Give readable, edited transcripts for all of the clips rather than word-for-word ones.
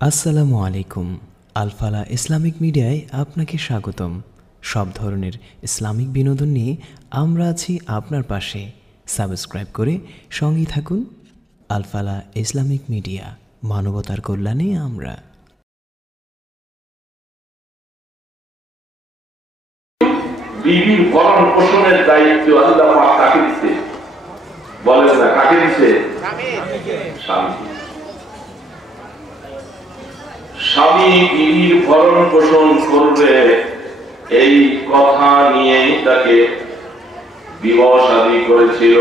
আসসালামু আলাইকুম। Al Falah Islamic মিডিয়ায় আপনাকে স্বাগতম। সব ধরনের ইসলামিক বিনোদন নিয়ে আমরা আছি আপনার পাশে। সাবস্ক্রাইব করে সঙ্গী থাকুন। আলফালা ইসলামিক মিডিয়া, মানবতার কল্যাণে আমরা। বিবির ভরণ পোষণের দায়িত্ব আল্লাহ পাক কাকে দিচ্ছে? বলেন না, কাকে দিচ্ছে? স্বামী। স্বামী বিবির ভরণ পোষণ করবে, এই কথা নিয়েই তাকে বিবাহ শাদী করেছিল।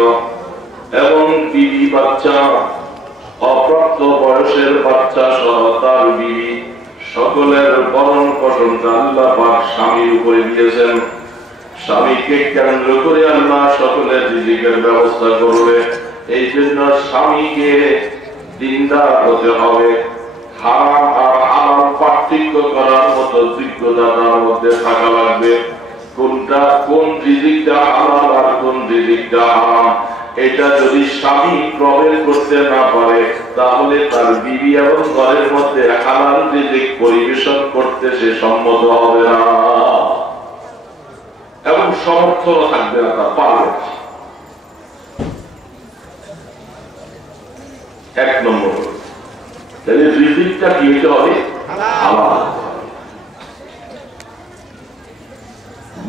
এবং বিবি বাচ্চা, অপ্রাপ্ত বয়সের বাচ্চা সহ তার বিবি সকলের ভরণ পোষণটা আল্লাহ পাক স্বামীর উপরে দিয়েছেন। স্বামীকে কেন্দ্র করে আল্লাহ সকলের রিজিকের ব্যবস্থা করবে। এই জন্য স্বামীকে দিনদার হতে হবে। হারাম আর হালাল পার্থক্য করার মতো যোগ্যতা তার মধ্যে থাকা লাগবে। কোনটা কোন রিজিকটা হালাল আর কোন রিজিকটা হারাম, এটা যদি স্বামী প্রবেশ করতে না পারে, তাহলে তার বিবি এবং ঘরের মধ্যে হালাল রিজিক পরিবেশন করতে সে সম্মত হবে না এবং সমর্থন থাকবে না, তা পারবে। এক নম্বর, তাহলে রিজিকটা কি হতে হবে? হালাল।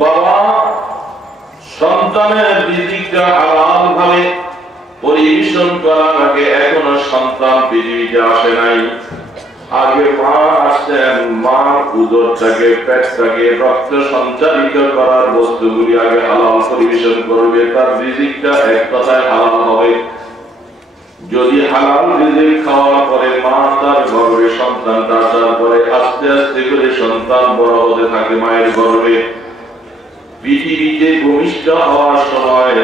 বাবা সন্তানের রিজিকটা হালাল ভাবে পরিবেশন করার আগে এখনো সন্তান পৃথিবীতে আসে নাই। আগে মা আসছেন, মার উদরটাকে, পেটটাকে রক্ত সঞ্চারিত করার বস্তুগুলি আগে হালাল পরিবেশন করবে, তার রিজিকটা এক কথায় হালাল হবে। যদি হালাল রিজিক খাওয়ার পরে মা তার গর্ভে সন্তানটা আসার পরে আস্তে আস্তে করে সন্তান বড় হতে থাকে মায়ের গর্ভে, পৃথিবীতে ভূমিষ্ঠ হওয়ার সময়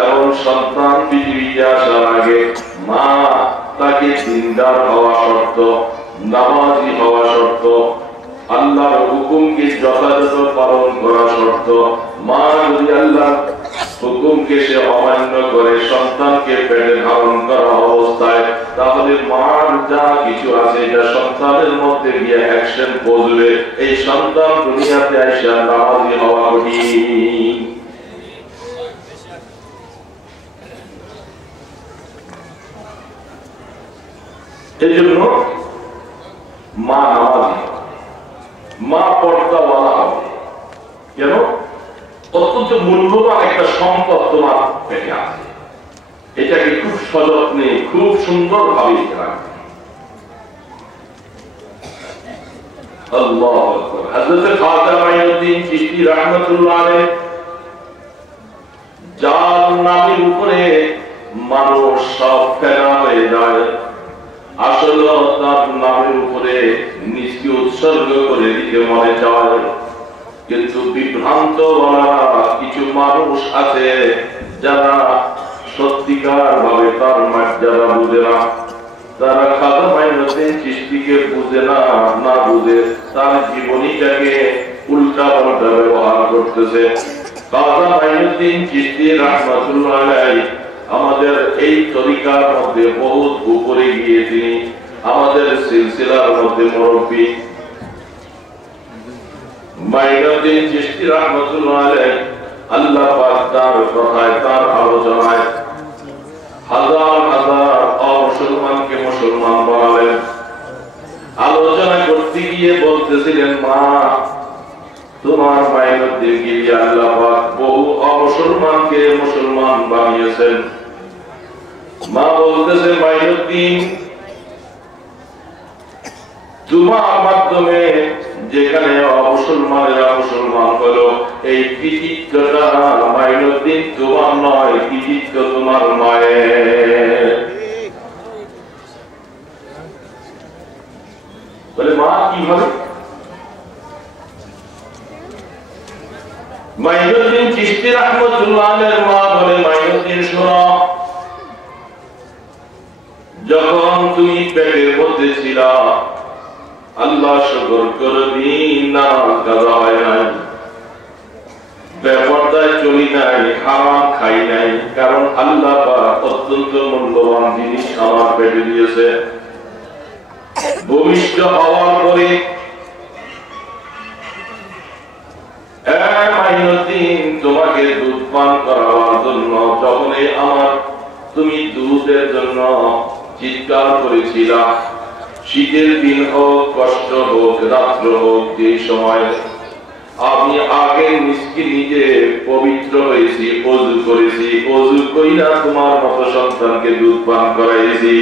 এবং সন্তান পৃথিবীতে আসার আগে মা তাকে দিনদার হওয়া শর্ত, নামাজি হওয়া শর্ত, আল্লাহর হুকুমকে যথাযথ পালন করা শর্ত। মা যদি আল্লাহর হুকুমকে সে অমান্য করে সন্তানকে পেটে ধারণ করা অবস্থায়, তাহলে মার যা কিছু আছে এটা সন্তানের মধ্যে গিয়ে অ্যাকশন বলবে। এই সন্তান দুনিয়াতে আইসা নামাজি হওয়া কঠিন। এই জন্য মা নামাজি, মা পর্দাওয়ালা হবে। কেন? অত্যন্ত মূল্যবান একটা সম্পদ তোমার পেটে আছে, এটাকে খুব সযত্নে খুব সুন্দর ভাবে রাখবে। আল্লাহু আকবার। হযরত খাজা মাইনুদ্দিন চিশতি রাহমাতুল্লাহ আলাইহি, যার নামের উপরে মানুষ সব ফেরা হয়ে যায়, আসলে তার নামের উপরে নিজকে উৎসর্গ করে দিতে মনে চায়। কিন্তু বিভ্রান্ত কিছু মানুষ আছে যারা সত্যিকার ভাবে তার মর্যাদা বুঝে না। তারা খাজা মাইনুদ্দিন চিশতিকে বুঝে না, না বুঝে তার জীবনীটাকে উল্টা পাল্টা ব্যবহার করতেছে। খাজা মাইনুদ্দিন চিশতি রাহমাতুল্লাহ আলাইহি আমাদের এই তরিকার মধ্যে বহুত উপরে গিয়ে তিনি আমাদের সিলসিলার মধ্যে মুরব্বী। মাইনুদ্দিন চিশতি রাহমাতুল্লাহ আলাইহি আল্লাহ পাক তার কথায়, তার আলোচনায় হাজার হাজার অমুসলমানকে মুসলমান বানালেন। আলোচনা করতে গিয়ে বলতেছিলেন, মা তোমার মাইনুদ্দিন গিয়ে আল্লাহ পাক বহু অমুসলমানকে মুসলমান বানিয়েছেন। মা বলতেছে, মাইনুদ্দিন তোমার মাধ্যমে যেখানে অমুসলমানেরা মুসলমান হলো, এই কৃতিত্বটা মাইনুদ্দিন তোমার নয়, কৃতিত্ব তোমার মায়ের। বলে, মা কিভাবে? মাইনুদ্দিন চিশতি রাহমাতুল্লাহ আলাইহির মা বলে, মাইনুদ্দিন শোনো, যখন তুমি পেটের মধ্যে ছিলা, আল্লাহ শুকর করবি, নামাজ কাজা হয় নাই, বেপরদায় চলি নাই, হারাম খাই নাই, কারণ আল্লাহ পাক অত্যন্ত মূল্যবান জিনিস আমার পেটে দিয়েছে। ভূমিষ্ঠ হওয়ার পরে তোমাকে দুধ পান করাবার জন্য যখনই তুমি দুধের জন্য চিৎকার করেছিলা, শীতের দিন হোক, কষ্ট হোক, রাত্র হোক, যে সময় আমি আগে নিজে পবিত্র হয়েছি, ওযু করেছি, ওযু কইরা তোমার মতো সন্তানকে দুধ পান করাইছি।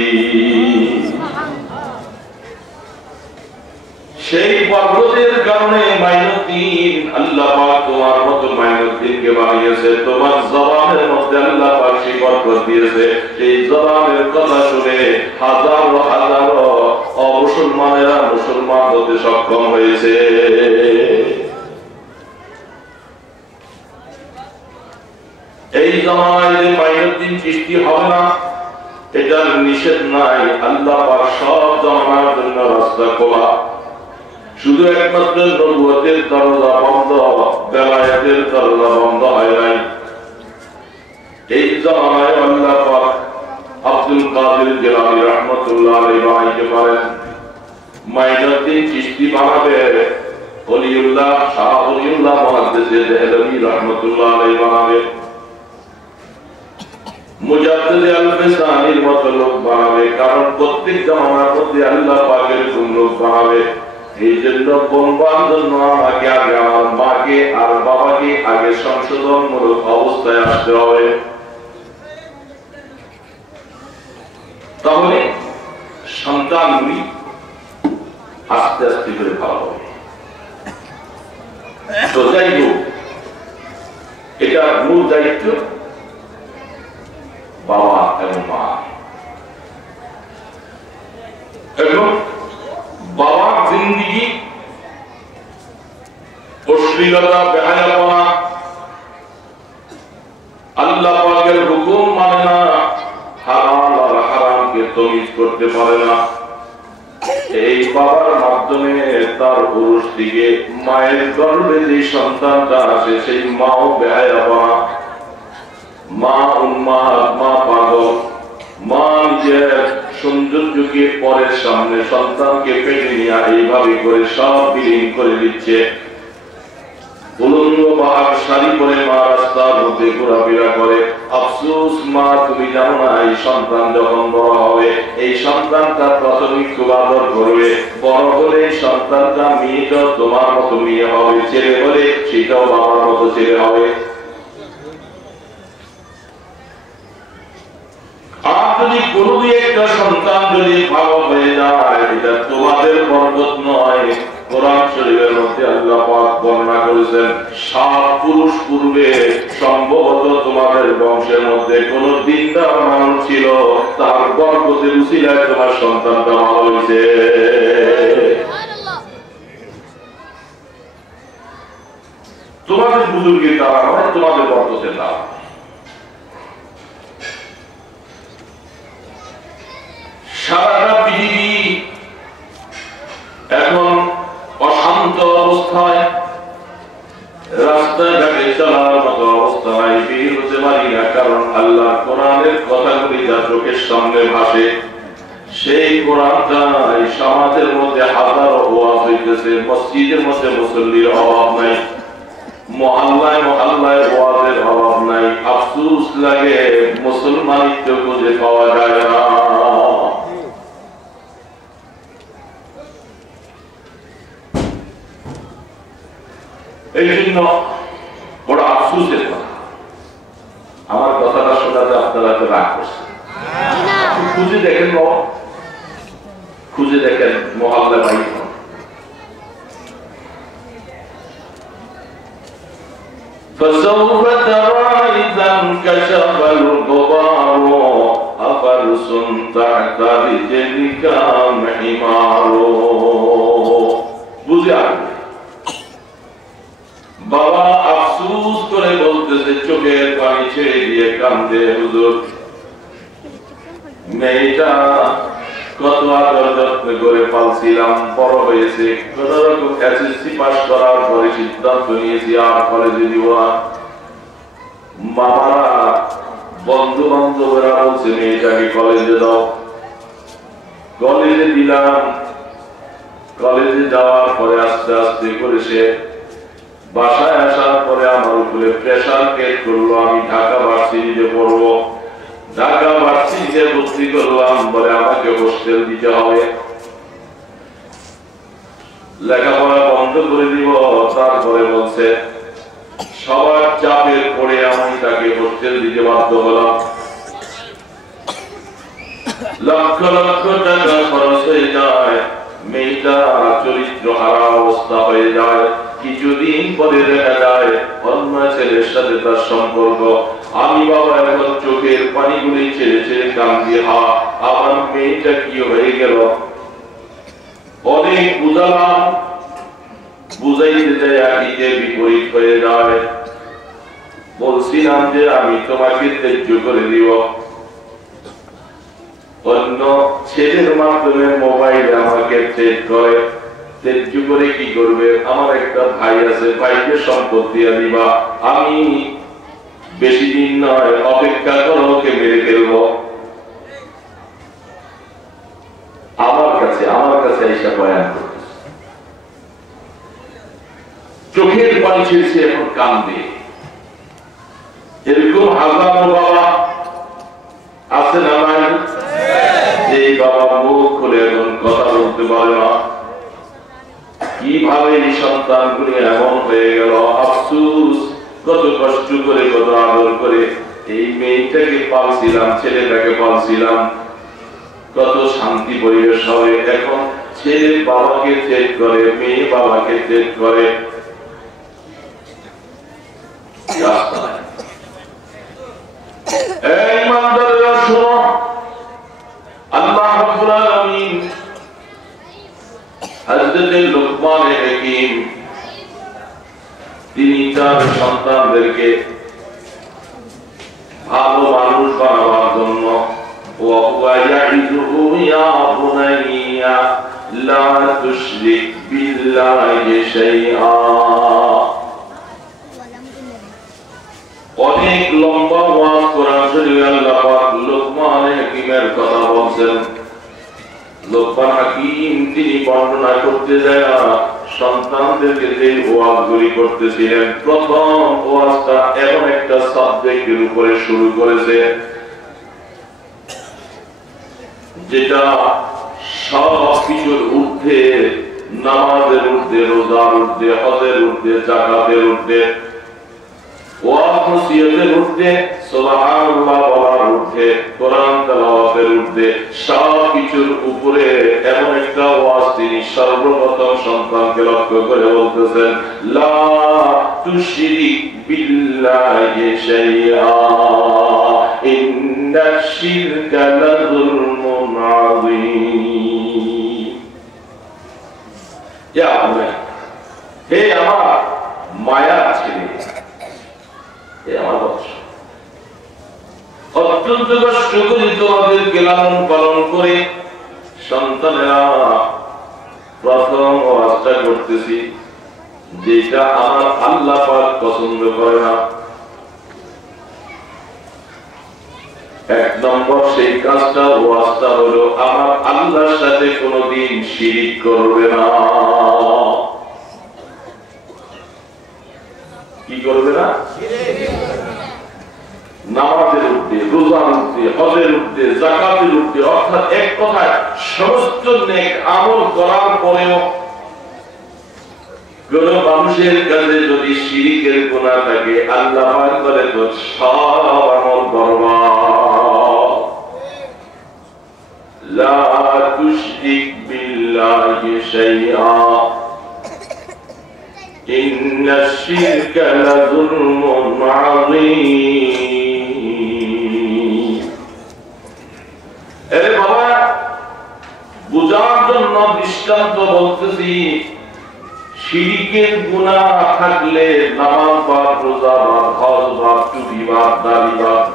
সেই বরকতের কারণে মাইনুদ্দিন, আল্লাহ পাক তোমার মতো মাইনুদ্দিনকে বানিয়েছে। তোমার জবানের মধ্যে আল্লাহ পাক সেই বরকত দিয়েছে। সেই জবানের কথা শুনে হাজারো হাজারো অমুসলমানেরা মুসলমান হতে সক্ষম হয়েছে। এই জমানায় যে মাইনুদ্দিন সৃষ্টি হবে না, এটার নিষেধ নাই। আল্লাহ পাক সব জমানার জন্য রাস্তা খোলা। শুধু একমাত্র নবুয়তের দরজা বন্ধ, বেলায়েতের দরজা বন্ধ হয় নাই। এই জমানায় আল্লাহ পাক আব্দুল কাদের জিলানী রাহমাতুল্লাহ আলাইহি বানাইতে পারেন। মাইনুদ্দিন চিশতি বানাবে, ওলিউল্লাহ শাহ ওলিউল্লাহ মুহাদ্দিস দেহলভী রাহমাতুল্লাহ আলাইহি বানাবে, মুজাদ্দিদ আল-ফিসানির মতো লোক বানাবে। কারণ প্রত্যেক জামানার মধ্যে আল্লাহ পাকের কোন লোক বানাবে। এই জন্য বলবার জন্য আমাকে আগে আমার মাকে আর বাবাকে আগে সংশোধনমূলক অবস্থায় আসতে হবে, তাহলে সন্তানগুলি আস্তে আস্তে করে ভালো হবে। তো যাই হোক, এটা মূল দায়িত্ব বাবা এবং মা। এবং বাবার জিন্দিগি অশ্লীলতা, বেহায়াপনা, আল্লাহ পাকের হুকুম মানে না, হালাল আর হারামকে তামিজ করতে পারে না। এই বাবার মাধ্যমে তার পুরুষ দিকে মায়ের গর্ভে যে সন্তানটা আসে, সেই মাও বেহায়াপনা, মা উন্মাদ, মা পাগল, মা নিজের সৌন্দর্যকে পরের সামনে সন্তানকে পেটে নিয়ে এইভাবে করে সব বিলীন করে দিচ্ছে। উলঙ্গ পাহাড় শাড়ি পরে মা রাস্তার মধ্যে ঘোরাফেরা করে। আফসোস মা, তুমি জানো না এই সন্তান যখন বড় হবে, এই সন্তানটা প্রাথমিক খুব আদর করবে, বড় হলে সন্তানটা মেয়েটা তোমার মতো মেয়ে হবে, ছেলে হলে সেটাও বাবার মতো ছেলে হবে। আর যদি কোনো একটা সন্তান যদি ভালো হয়ে যায়, এটা তোমাদের বরকত নয়। কোরআন শরীফের মধ্যে আল্লাহ পাক বর্ণনা করেছেন, 7 পুরুষ পূর্বে সম্ভবত তোমাদের বংশের মধ্যে কোন দিনদার মানুষ ছিল, তার বরকতের উসিলায় তোমার সন্তানটা ভালো হয়েছে। তোমাদের বুজুর্গের দ্বারা নয়, তোমাদের বরকতের দ্বারা। সারাটা পৃথিবী এখন অশান্ত অবস্থায়, রাস্তাঘাটে চলার মতো অবস্থায় বের হতে পারি না। কারণ আল্লাহ কোরআনের কথাগুলি যা চোখের সামনে ভাসে, সেই কোরআনটা এই সমাজের মধ্যে হাজারো ওয়াজ হইতেছে। মসজিদের মধ্যে মুসল্লির অভাব নাই, মহল্লায় মহল্লায় ওয়াজের অভাব নাই। আফসোস লাগে মুসলমানিত্ব খুঁজে পাওয়া যায় না। এই জন্য বড় আফসোসের কথা। আমার কথাটা শোনাতে আপনারা তো রাগ করছেন। খুঁজে দেখেন বাবা, খুঁজে দেখেন মহল্লা ভাই, فسوف ترى إذا انكشف الغبار أفرس تحت رجلك محمار। বুঝে আসবে বাবা আফসোস করে বলতেছে, চোখের পানি ছেড়ে দিয়ে কান্দে, হুজুর মেয়েটা কত আদর যত্ন করে পালছিলাম, বড় হয়েছে, কোন রকম এসএসসি পাস করার পরে সিদ্ধান্ত নিয়েছি আর কলেজে দিব না। মামারা বন্ধু বান্ধবরা বলছে মেয়েটাকে কলেজে দাও, কলেজে দিলাম, কলেজে যাওয়ার পরে আস্তে আস্তে করে সে বাসায় আসার পরে আমার উপরে প্রেশার ক্রিয়েট করলো, আমি ঢাকা ভার্সিটিতে পড়বো। ঢাকা ভার্সিটিতে ভর্তি করলাম, বলে আমাকে হোস্টেল দিতে হবে, লেখাপড়া বন্ধ করে দিব। তারপরে বলছে সবার চাপের পরে আমি তাকে হোস্টেল দিতে বাধ্য হলাম। লক্ষ লক্ষ টাকা খরচ হয়ে যায়, মেয়েটা চরিত্র হারা অবস্থা হয়ে যায়। কিছুদিন পরে দেখা যায় অন্য ছেলের সাথে তার সম্পর্ক। আমি বাবা এখন চোখের পানিগুলি ছেড়ে ছেড়ে কান্দি, হা আমার মেয়েটা কি হয়ে গেল। অনেক বুঝালাম, বুঝাইতে যায় নিজের বিপরীত হয়ে যায়। বলছিলাম যে আমি তোমাকে ত্যায্য করে দিব, অন্য ছেলের মাধ্যমে মোবাইলে আমাকে ত্যাগ করে। ত্যায্য করে কি করবে? আমার একটা ভাই আছে, ভাইকে সম্পদ দিয়ে দিবা, আমি বেশি দিন নয় অপেক্ষা করো, ওকে মেরে ফেলবো। আমার কাছে এসে বয়ান করতেছে, চোখের পানি ছেড়েছে, এখন কান্দে। এরকম হাজারো বাবা আছে না নাই? যে বাবা মুখ খুলে এখন কথা বলতে পারে না, কিভাবে এই সন্তানগুলি এমন হয়ে গেল। আফসোস, কত কষ্ট করে কত আদর করে এই মেয়েটাকে পালছিলাম, ছেলেটাকে পালছিলাম, কত শান্তি পরিবেশ হবে। এখন ছেলে বাবাকে চেক করে, মেয়ে বাবাকে চেক করে। এই ইমানদারেরা শোনো, আল্লাহ রাব্বুল আলামিন হযরত লুকমান হাকিম তিনি তার সন্তানদেরকে ভালো মানুষ বানাবার জন্য ওয়া ইয়াইযুহু ইয়া বুনাইয়া লা তুশরিক বিল্লাহি শাইআ, অনেক লম্বা ওয়াজ কোরআন শরীফে আল্লাহ পাক লুকমান হাকিমের কথা বলছেন। লুকমান হাকিম তিনি বর্ণনা করতে যায় সন্তানদেরকে যে ওয়াজগুলি করতেছিলেন, প্রথম ওয়াজটা এমন একটা সাবজেক্টের উপরে শুরু করেছে যেটা সব কিছুর ঊর্ধ্বে, নামাজের ঊর্ধ্বে, রোজার ঊর্ধ্বে, হজের ঊর্ধ্বে, যাকাতের ঊর্ধ্বে, ওয়াজ নসিহতের ঊর্ধ্বে, সুবহানাল্লাহ বলার ঊর্ধ্বে, কোরআন তেলাওয়াতের ঊর্ধ্বে, সব কিছুর উপরে এমন একটা ওয়াজ তিনি সর্বপ্রথম সন্তানকে লক্ষ্য করে বলতেছেন, লা তুশরিক বিল্লাহি শাইআ ইন্নাশ শিরকা লাযুলমুন আযীম। ইয়া আল্লাহ, হে আমার মায়া ছেলে, অত্যন্ত কষ্ট করে তোমাদেরকে লালন পালন করে সন্তানেরা প্রথম ওয়াজটা করতেছি যেটা আমার আল্লাহ পাক পছন্দ করে না। এক নম্বর সেই কাজটা, ওয়াজটা হলো আমার আল্লাহর সাথে কোনোদিন শিরিক করবে না। কি করবে না? নামাজের ঊর্ধ্বে, রোজার ঊর্ধ্বে, হজের ঊর্ধ্বে, যাকাতের ঊর্ধ্বে, অর্থাৎ এক কথায় সমস্ত নেক আমল করার পরেও কোন মানুষের কাছে যদি শিরিকের গুনাহ থাকে, আল্লাহ পাক বলে তো সব আমল বরবাদ। লা তুশরিক বিল্লাহি শাইআ ইন্নাশ শিরকা লাযুলমুন আযীম। আরে বাবা, বুঝার জন্য দৃষ্টান্ত বলতেছি, শিরিকের গুনাহ থাকলে নামাজ বাদ, রোজা বাদ, হজ বাদ, টুপি বাদ, দাড়ি বাদ,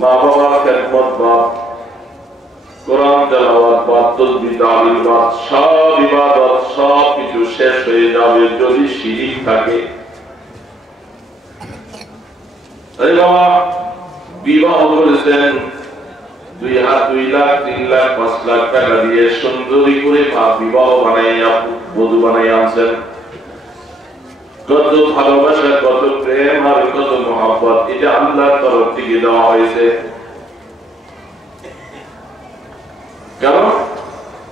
মা বাবার খেদমত বাদ, কোরআন তেলাওয়াত বাদ, তাসবিহ তাহলিল বাদ, সব ইবাদত সব কিছু শেষ হয়ে যাবে যদি শিরিক থাকে। আরে বাবা, বিবাহ করেছেন, 2 হাত 2 লাখ 3 লাখ 5 লাখ টাকা দিয়ে সুন্দরী করে বিবাহ বানাইয়া বধূ বানাইয়া আনছেন। কত ভালোবাসা, কত প্রেম আর কত মহব্বত, এটা আল্লাহর তরফ থেকে দেওয়া হয়েছে। কারণ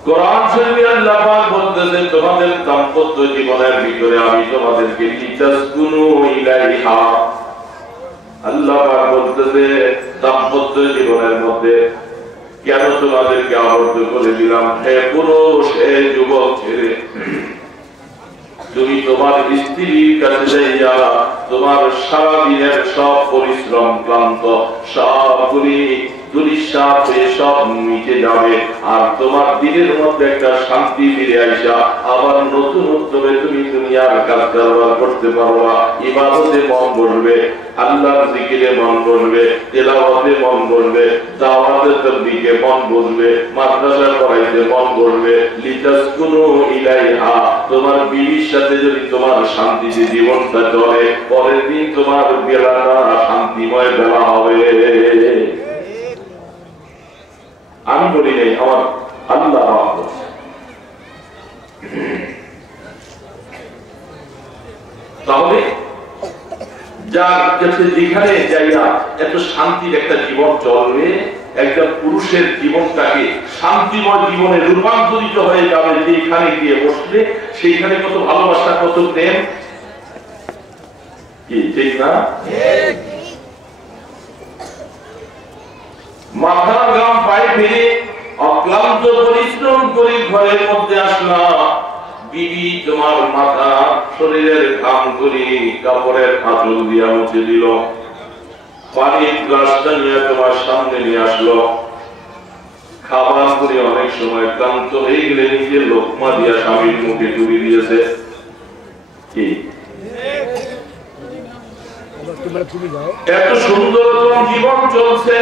কোরআন শরীফে আল্লাহ পাক বলতেছেন তোমাদের দাম্পত্য জীবনের ভিতরে আমি তোমাদেরকে লিতাসকুনু ইলাইহা। আল্লাহ পাক বলতেছে দাম্পত্য জীবনের মধ্যে কেন তোমাদেরকে আবদ্ধ করে দিলাম। হে পুরুষ, হে যুবক ছেলে, তুমি তোমার স্ত্রীর কাছে যাইয়া তোমার সারাদিনের সব পরিশ্রম ক্লান্ত সবগুলি দুরিশ্বাস হয়ে সব মিটে যাবে, আর তোমার দিনের মধ্যে একটা শান্তি ফিরে আসা আবার নতুন উদ্যমে তুমি দুনিয়ার কাজ কারবার করতে পারবা। ইবাদতে মন বসবে, আল্লাহর জিকিরে মন বসবে, তেলাওয়াতে মন বসবে, দাওয়াতে তাবলীগে মন বসবে, মাদ্রাসা পড়াইতে মন বসবে। লিতাসকুনু ইলাইহা, তোমার বিবির সাথে যদি তোমার শান্তিতে জীবনটা চলে, পরের দিন তোমার বেলাটা শান্তিময় বেলা হবে। আমি বলি নাই, আমার আল্লাহ বলছে। তাহলে যার কাছে যেখানে যাইয়া এত শান্তির একটা জীবন চলবে, একজন পুরুষের জীবনটাকে শান্তিময় জীবনে রূপান্তরিত হয়ে যাবে, যেখানে গিয়ে বসলে সেইখানে কত ভালোবাসা, কত প্রেম, কি ঠিক না? মাথার ঘাম পায়ে ফেলে অক্লান্ত পরিশ্রম করে ঘরের মধ্যে আসলাম, বিবি তোমার মাথা শরীরের ঘাম করে কাপড়ের আঁচল দিয়া মুছে দিল, পানির গ্লাসটা নিয়ে তোমার সামনে নিয়ে আসলো, খাবার করে অনেক সময় ক্লান্ত হয়ে গেলে নিজের লোকমা দিয়া স্বামীর মুখে তুলে দিয়েছে। কি এত সুন্দর জীবন চলছে,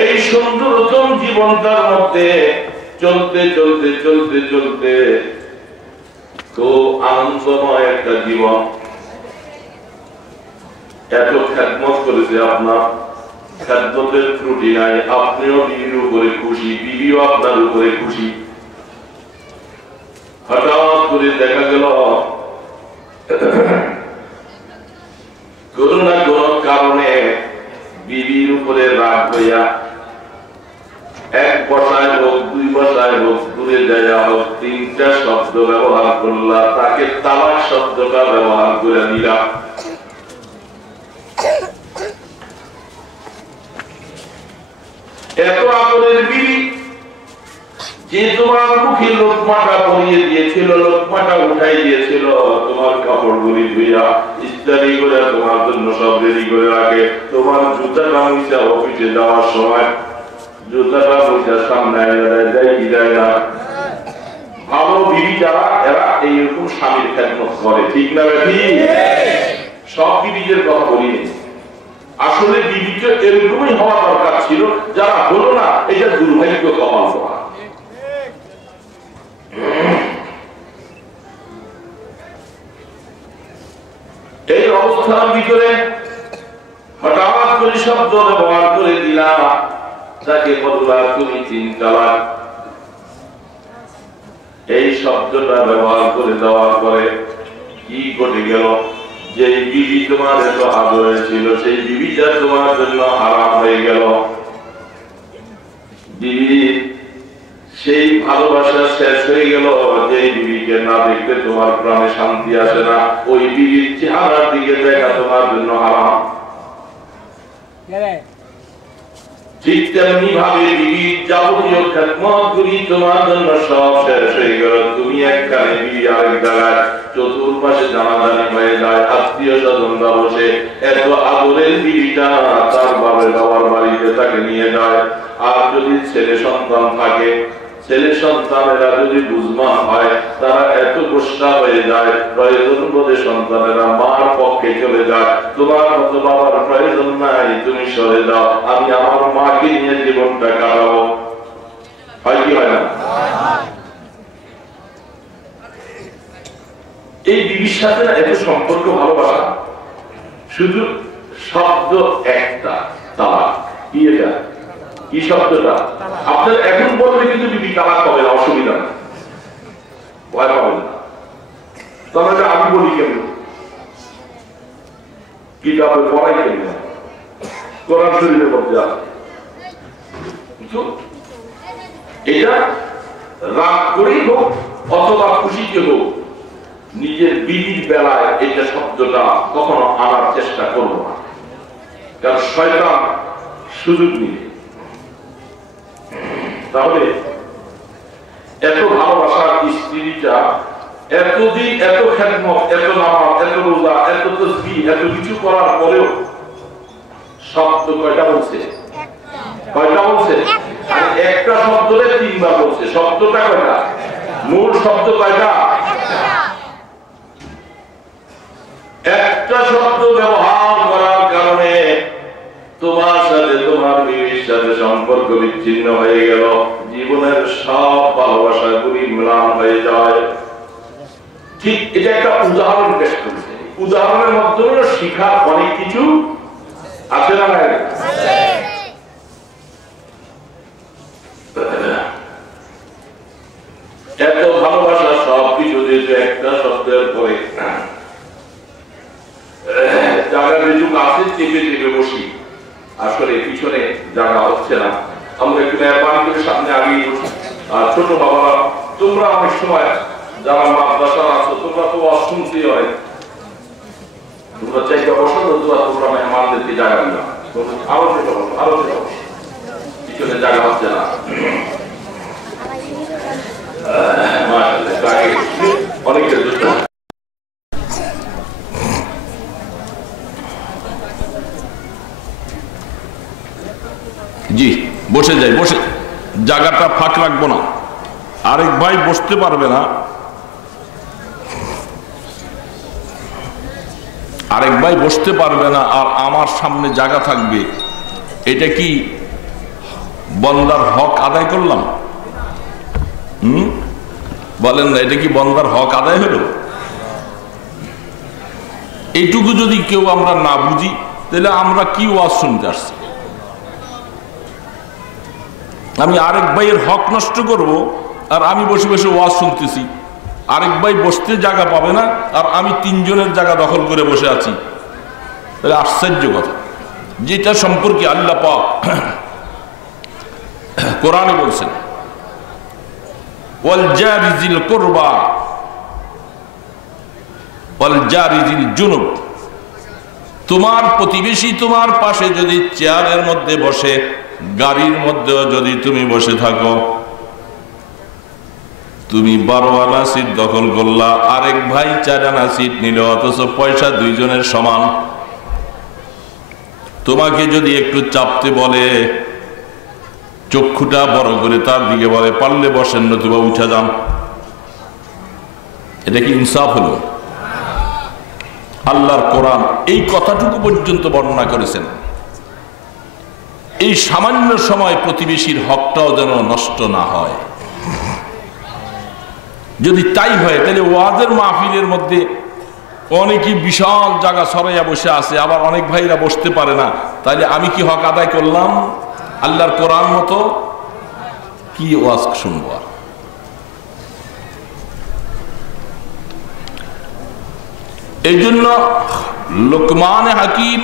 এই সুন্দরতম জীবনটার মধ্যে চলতে চলতে চলতে চলতে খুব আনন্দময় একটা জীবন। এত খেদমত করেছে আপনার, খেদমতের ত্রুটি নাই, আপনিও বিবির উপরে খুশি, বিবিও আপনার উপরে খুশি। হঠাৎ করে দেখা গেল কোনো না কোনো কারণে বিবির উপরে রাগ হইয়া এক বসায় হোক, 2 বসায় হোক, দূরে যাইয়া হোক, 3টা শব্দ ব্যবহার করলা, তাকে তালাক শব্দটা ব্যবহার করে দিলা। এত আদরের বিবি যে তোমার মুখে লোকমাটা পরিয়ে দিয়েছিল, লোকমাটা উঠাই দিয়েছিল, তোমার কাপড়গুলি ধুইয়া ইস্ত্রি করে তোমার জন্য সব রেডি করে রাখে, তোমার জুতাটা মুছা অফিসে যাওয়ার সময় জুতাটা মুছা সামনে দেয় কি দেয় না। ভালো বিবি যারা, এরা এইরকম স্বামীর খেদমত করে, ঠিক না বেঠি? সব বিবিদের কথা বলিনি, আসলে বিবিকে এরকমই হওয়া দরকার ছিল, যারা হলো না এটা দুর্ভাগ্য কপাল করা। এই অবস্থার ভিতরে হঠাৎ করে শব্দ ব্যবহার করে দিলাম, তাকে বললা তুমি 3 তালাক। এই শব্দটা ব্যবহার করে দেওয়ার পরে কি ঘটে গেল? যে বিবি তোমার এত আদরে ছিল, সেই বিবিটা তোমার জন্য হারাম হয়ে গেল। বিবি সেই ভালোবাসা শেষ হয়ে গেল, যে বিবিকে না দেখলে তোমার প্রাণে শান্তি আসে না, ওই বিবির চেহারার দিকে দেখা তোমার জন্য হারাম। ঠিক তেমনি ভাবে বিবির যাবতীয় খেদমত গুলি তোমার জন্য সব শেষ হয়ে গেল। তুমি একখানে, বিবি আরেক জায়গায়, চতুর্পাশে জানাজানি হয়ে যায়, আত্মীয় স্বজনরা বসে এত আদরের বিবিটা তার বাবার বাড়িতে তাকে নিয়ে যায়। আর যদি ছেলে সন্তান থাকে, ছেলে সন্তানেরা যদি বুঝমান হয়, তারা এত গোষ্ঠা হয়ে যায়, প্রয়োজন বোধে সন্তানেরা মার পক্ষে চলে যায়। তোমার মতো বাবার প্রয়োজন নাই, তুমি সরে যাও, আমি আমার মাকে নিয়ে জীবনটা কাটাবো। হয় কি হয় না? এই বিবির সাথে এত সম্পর্ক, ভালোবাসা, শুধু শব্দ একটা, তালাক। কি এটা কি শব্দটা আপনার এখন বললে কিন্তু বিবি তালাক হবে না, অসুবিধা নেই, ভয় পাবেন না। তাহলে আমি বলি কেন, কিতাবে পড়াই কেন, কোরআন শরীফের মধ্যে আছে। এটা রাগ করেই হোক অথবা খুশিতে হোক, নিজের বিবির বেলায় এটা শব্দটা কখনো আনার চেষ্টা করবো না, কারণ শয়তান সুযোগ নিবে। তাহলে এত ভালোবাসার স্ত্রীটা এতদিন এত খেদমত, এত নামাজ, এত রোজা, এত তাসবিহ, এত কিছু করার পরেও শব্দ কয়টা বলছে? কয়টা বলছে? আর একটা শব্দে তিনবার বলছে। শব্দটা কয়টা? মূল শব্দ কয়টা? একটা শব্দ ব্যবহার করার কারণে তোমার সাথে তোমার বিবির সাথে সম্পর্ক বিচ্ছিন্ন হয়ে গেল, জীবনের সব ভালোবাসা গুলি ম্লান হয়ে যায়। ঠিক এটা একটা উদাহরণ পেশ করছে। উদাহরণের মাধ্যমে শিখার অনেক কিছু আছে না নাই? এত ভালোবাসা সব কিছু দিয়েছে একটা শব্দের পরে জায়গা যেটুকু আছে চেপে চেপে বসি, আসলে পিছনে জায়গা হচ্ছে না। আমরা একটু মেহরবানি করে সামনে আগিয়ে বসি। আর ছোট বাবারা, তোমরা অনেক সময় যারা মাদ্রাসা আছো, তোমরা তো শুনতে হয়, তোমরা চাইতে বসো, তোমরা মেহমানদেরকে জায়গা দিলাম, আরো চেপে বসো, আরো চেপে বসো, পিছনে জায়গা হচ্ছে না। অনেকের জি বসে যাই, বসে জায়গাটা ফাঁক রাখবো না। আরেক ভাই বসতে পারবে না, আরেক ভাই বসতে পারবে না, আর আমার সামনে জায়গা থাকবে। এটা কি বন্দার হক আদায় করলাম? বলেন না, এটা কি বন্দার হক আদায় হলো? এইটুকু যদি কেউ আমরা না বুঝি, তাহলে আমরা কি ওয়াজ শুনতে আসছি? আমি আরেক ভাইয়ের হক নষ্ট করব, আর আমি বসে বসে ওয়াজ শুনতেছি। আরেক ভাই বসতে জায়গা পাবে না, আর আমি তিনজনের জায়গা দখল করে বসে আছি। তাহলে আশ্চর্য কথা, যেটা সম্পর্কে আল্লাহ পাক কোরআনে বলছেন, ওয়াল জারি যিল কুরবা ওয়াল জারি যিল জুনুব, তোমার প্রতিবেশী তোমার পাশে যদি চেয়ারের মধ্যে বসে, গাড়ির মধ্যে যদি তুমি বসে থাকো, তুমি 12 আনা সিট দখল করলা, আরেক ভাই 4 আনা সিট নিল, অথচ পয়সা দুইজনের সমান। তোমাকে যদি একটু চাপতে বলে, চক্ষুটা বড় করে তার দিকে বলে, পারলে বসেন, নতুবা উঠে যান, এটা কি ইনসাফ হলো? আল্লাহর কোরআন এই কথাটুকু পর্যন্ত বর্ণনা করেছেন, এই সামান্য সময় প্রতিবেশীর হকটাও যেন নষ্ট না হয়। যদি তাই হয়, তাহলে ওয়াজের মাহফিলের মধ্যে অনেকেই বিশাল জায়গা সরাইয়া বসে আছে, আবার অনেক ভাইরা বসতে পারে না, তাহলে আমি কি হক আদায় করলাম? আল্লাহর কোরআন মতো কি ওয়াজ শুনবো? এই জন্য লোকমান হাকিম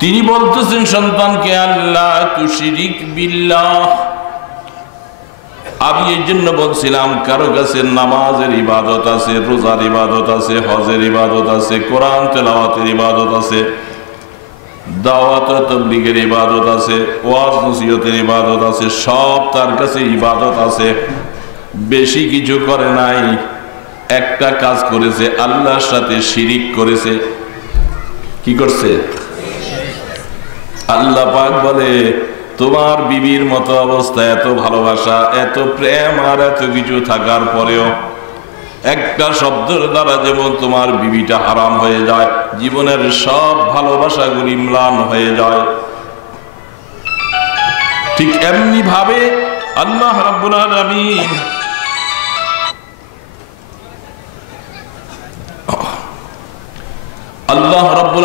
তিনি বলতেছেন সন্তানকে, আল্লাহ তুশরিক বিল্লাহ। আমি এই জন্য বলছিলাম, কারো কাছে নামাজের ইবাদত আছে, রোজার ইবাদত আছে, হজের ইবাদত আছে, কোরআন তেলাওয়াতের ইবাদত আছে, দাওয়াত ও তাবলীগের ইবাদত আছে, ওয়াজ নসিহতের ইবাদত আছে, সব তার কাছে ইবাদত আছে। বেশি কিছু করে নাই, একটা কাজ করেছে, আল্লাহর সাথে শিরিক করেছে। কি করছে? আল্লাহ পাক বলে, তোমার বিবির মতো অবস্থা, এত ভালোবাসা, এত প্রেম আর এত কিছু থাকার পরেও একটা শব্দের দ্বারা যেমন তোমার বিবিটা হারাম হয়ে যায়, জীবনের সব ভালোবাসাগুলি ম্লান হয়ে যায়, ঠিক এমনি ভাবে আল্লাহ রাব্বুল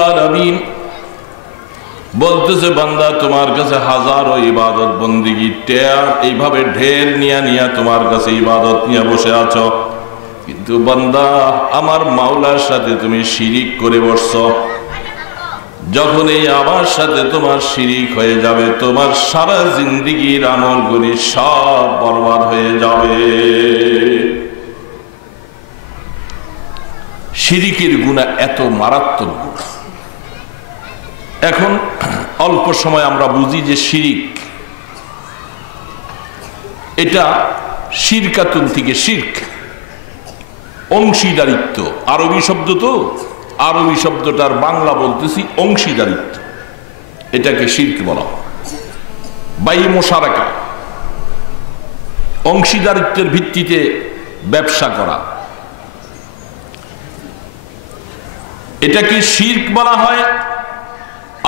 আলামিন বলতেছে বান্দা তোমার কাছে হাজারো ইবাদত বন্দিগি টেয়ার এইভাবে ঢের নিয়া তোমার কাছে ইবাদত নিয়ে বসে আছো, কিন্তু বান্দা আমার মাওলার সাথে তুমি শিরিক করে বসছো। যখন এই আমার সাথে তোমার শিরিক হয়ে যাবে, তোমার সারা জিন্দেগির আমলগুলি সব বরবাদ হয়ে যাবে। শিরিকের গুনাহ এত মারাত্মক গুনাহ। এখন অল্প সময় আমরা বুঝি যে শিরিক এটা শিরকাতুন থেকে শিরক, অংশীদারিত্ব। আরবি শব্দ তো, আরবি শব্দটার বাংলা বলতেছি অংশীদারিত্ব, এটাকে শিরক বলা। বাই মোশারাকা, অংশীদারিত্বের ভিত্তিতে ব্যবসা করা, এটাকে শিরক বলা হয়।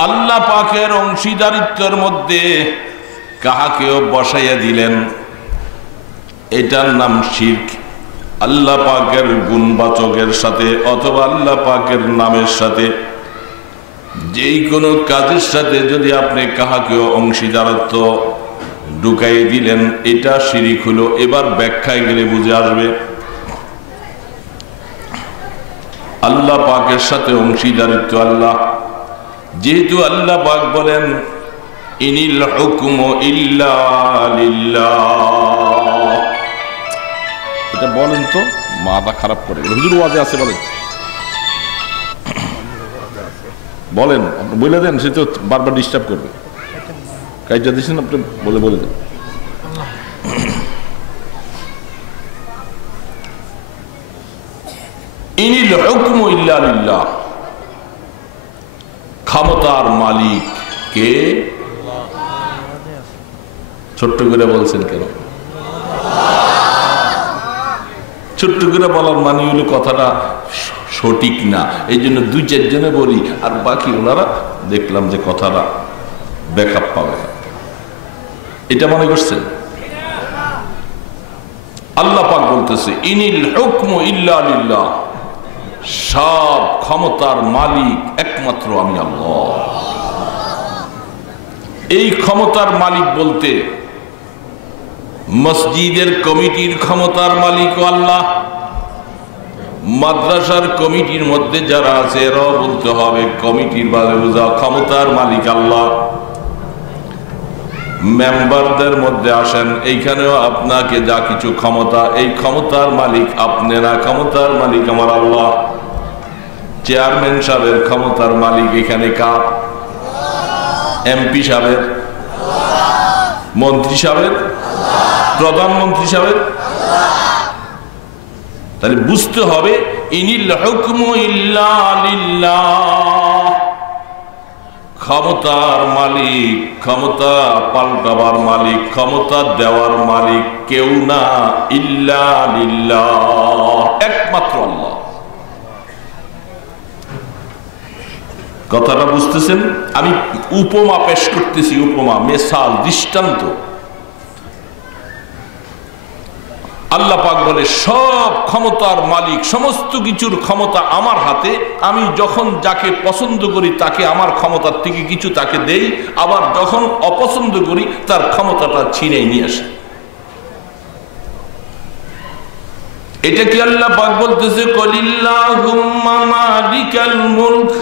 আল্লাহ পাকের অংশীদারিত্বের মধ্যে কাহাকেও বসাইয়া দিলেন, এটার নাম শিরক। আল্লাহ পাকের গুণবাচকের সাথে অথবা আল্লাহ পাকের নামের সাথে যেই কোনো কাজের সাথে যদি আপনি কাহাকেও অংশীদারত্ব ঢুকাই দিলেন, এটা শিরক হলো। এবার ব্যাখ্যায় গেলে বুঝে আসবে। আল্লাহ পাকের সাথে অংশীদারিত্ব, আল্লাহ যেহেতু আল্লাহ পাক বলেন ইনিল হুকমু ইল্লা লিল্লাহ, এটা বলেন তো মাথা খারাপ করে গেল। হুজুর ওয়াজে আছে বলেন, বলেন আপনি বলে দেন, সে তো বারবার ডিস্টার্ব করবে। কাজটা দিচ্ছেন আপনি, বলে দেন। ইনিল হুকমু ইল্লা লিল্লাহ, ক্ষমতার মালিক কে? ছোট্ট করে বলছেন কেন? ছোট্ট করে বলার মানে হলো কথাটা সঠিক না, এই জন্য দুই চারজনে বলি, আর বাকি ওনারা দেখলাম যে কথাটা ব্যাকআপ পাবে না, এটা মনে করছেন। আল্লাহ পাক বলতেছে ইনিল হুকমু ইল্লা লিল্লাহ, সব ক্ষমতার মালিক একমাত্র আমি আল্লাহ। এই ক্ষমতার মালিক বলতে মসজিদের কমিটির ক্ষমতার মালিক আল্লাহ, মাদ্রাসার কমিটির মধ্যে যারা আছে এরাও বলতে হবে কমিটির বাজে বুঝা ক্ষমতার মালিক আল্লাহ। মেম্বারদের মধ্যে আসেন, এইখানেও আপনাকে যা কিছু ক্ষমতা, এই ক্ষমতার মালিক আপনি না, ক্ষমতার মালিক আমার আল্লাহ। চেয়ারম্যান সাহেবের ক্ষমতার মালিক এখানে কার? এমপি সাহেবের, মন্ত্রী সাহেবের, প্রধানমন্ত্রী সাহেবের। তাহলে বুঝতে হবে ইনিল হুকমু ইল্লা লিল্লাহ, ক্ষমতার মালিক, ক্ষমতা পাল্টাবার মালিক, ক্ষমতা দেওয়ার মালিক কেউ না, ইল্লা লিল্লাহ, একমাত্র আল্লাহ। কথাটা বুঝতেছেন? আমি উপমা পেশ করতেছি, উপমা, মেসাল, দৃষ্টান্ত। আল্লাহ পাক বলে সব ক্ষমতার মালিক, সমস্ত কিছুর ক্ষমতা আমার হাতে। আমি যখন যাকে পছন্দ করি তাকে আমার ক্ষমতার থেকে কিছু তাকে দেই, আবার যখন অপছন্দ করি তার ক্ষমতাটা ছিনিয়ে নিয়ে আসে। এটা কি আল্লাহ পাক বলতেছে কুলিল্লাহুম্মা মালিকাল মুলক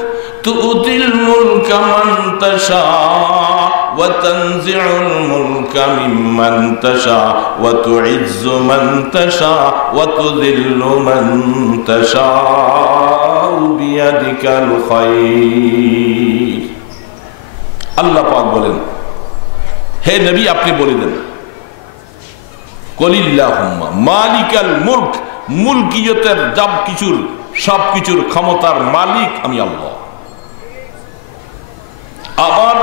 তুতিল মুলকা মান তাশা ওয়া তানজিউল মুলকা মিম্মান তাশা ওয়া তুইজ্জু মান তাশা ওয়া তুযিল্লু মান তাশা বিয়াদিকাল খায়র। আল্লাহ পাক বলেন হে নবী আপনি বলে দেন কুলিল্লাহুম্মা মালিকাল মুলক, মুলকিয়তের সব কিছুর, সব কিছুর ক্ষমতার মালিক আমি আল্লাহ। আমার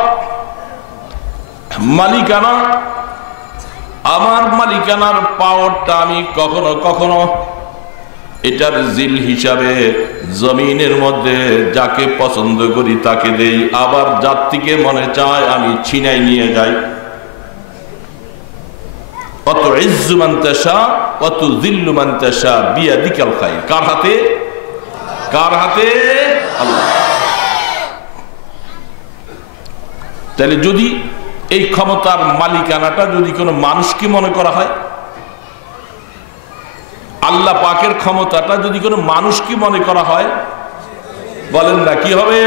মালিকানা, আমার মালিকানার পাওয়ারটা আমি কখনো কখনো এটার জিল হিসাবে জমিনের মধ্যে যাকে পছন্দ করি তাকে দেই, আবার যার থেকে মনে চায় আমি ছিনাই নিয়ে যাই। অত ইজ্জু মান তাশা ওয়া তুযিল্লু মান তাশা বিয়াদিকাল খায়র। কার হাতে? কার হাতে? আল্লাহ। তাহলে যদি এই ক্ষমতার মালিকানাটা যদি কোনো মানুষকে মনে করা হয়, আল্লাহ পাকের ক্ষমতাটা যদি কোনো মানুষকে মনে করা হয়, বলেন না কি হবে?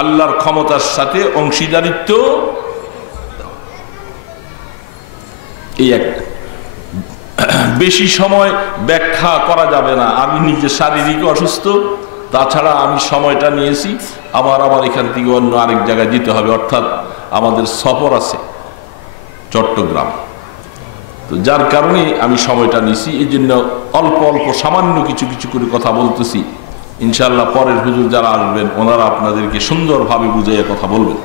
আল্লাহর ক্ষমতার সাথে অংশীদারিত্ব। এই একটা বেশি সময় ব্যাখ্যা করা যাবে না, আমি নিজে শারীরিক অসুস্থ, তাছাড়া আমি সময়টা নিয়েছি আমার এখান থেকে অন্য আরেক জায়গায় যেতে হবে, অর্থাৎ আমাদের সফর আছে চট্টগ্রাম, তো যার কারণে আমি সময়টা নিয়েছি। এই জন্য অল্প অল্প সামান্য কিছু কিছু করে কথা বলতেছি। ইনশাআল্লাহ পরের হুজুর যারা আসবেন ওনারা আপনাদেরকে সুন্দরভাবে বুঝাইয়া কথা বলবেন।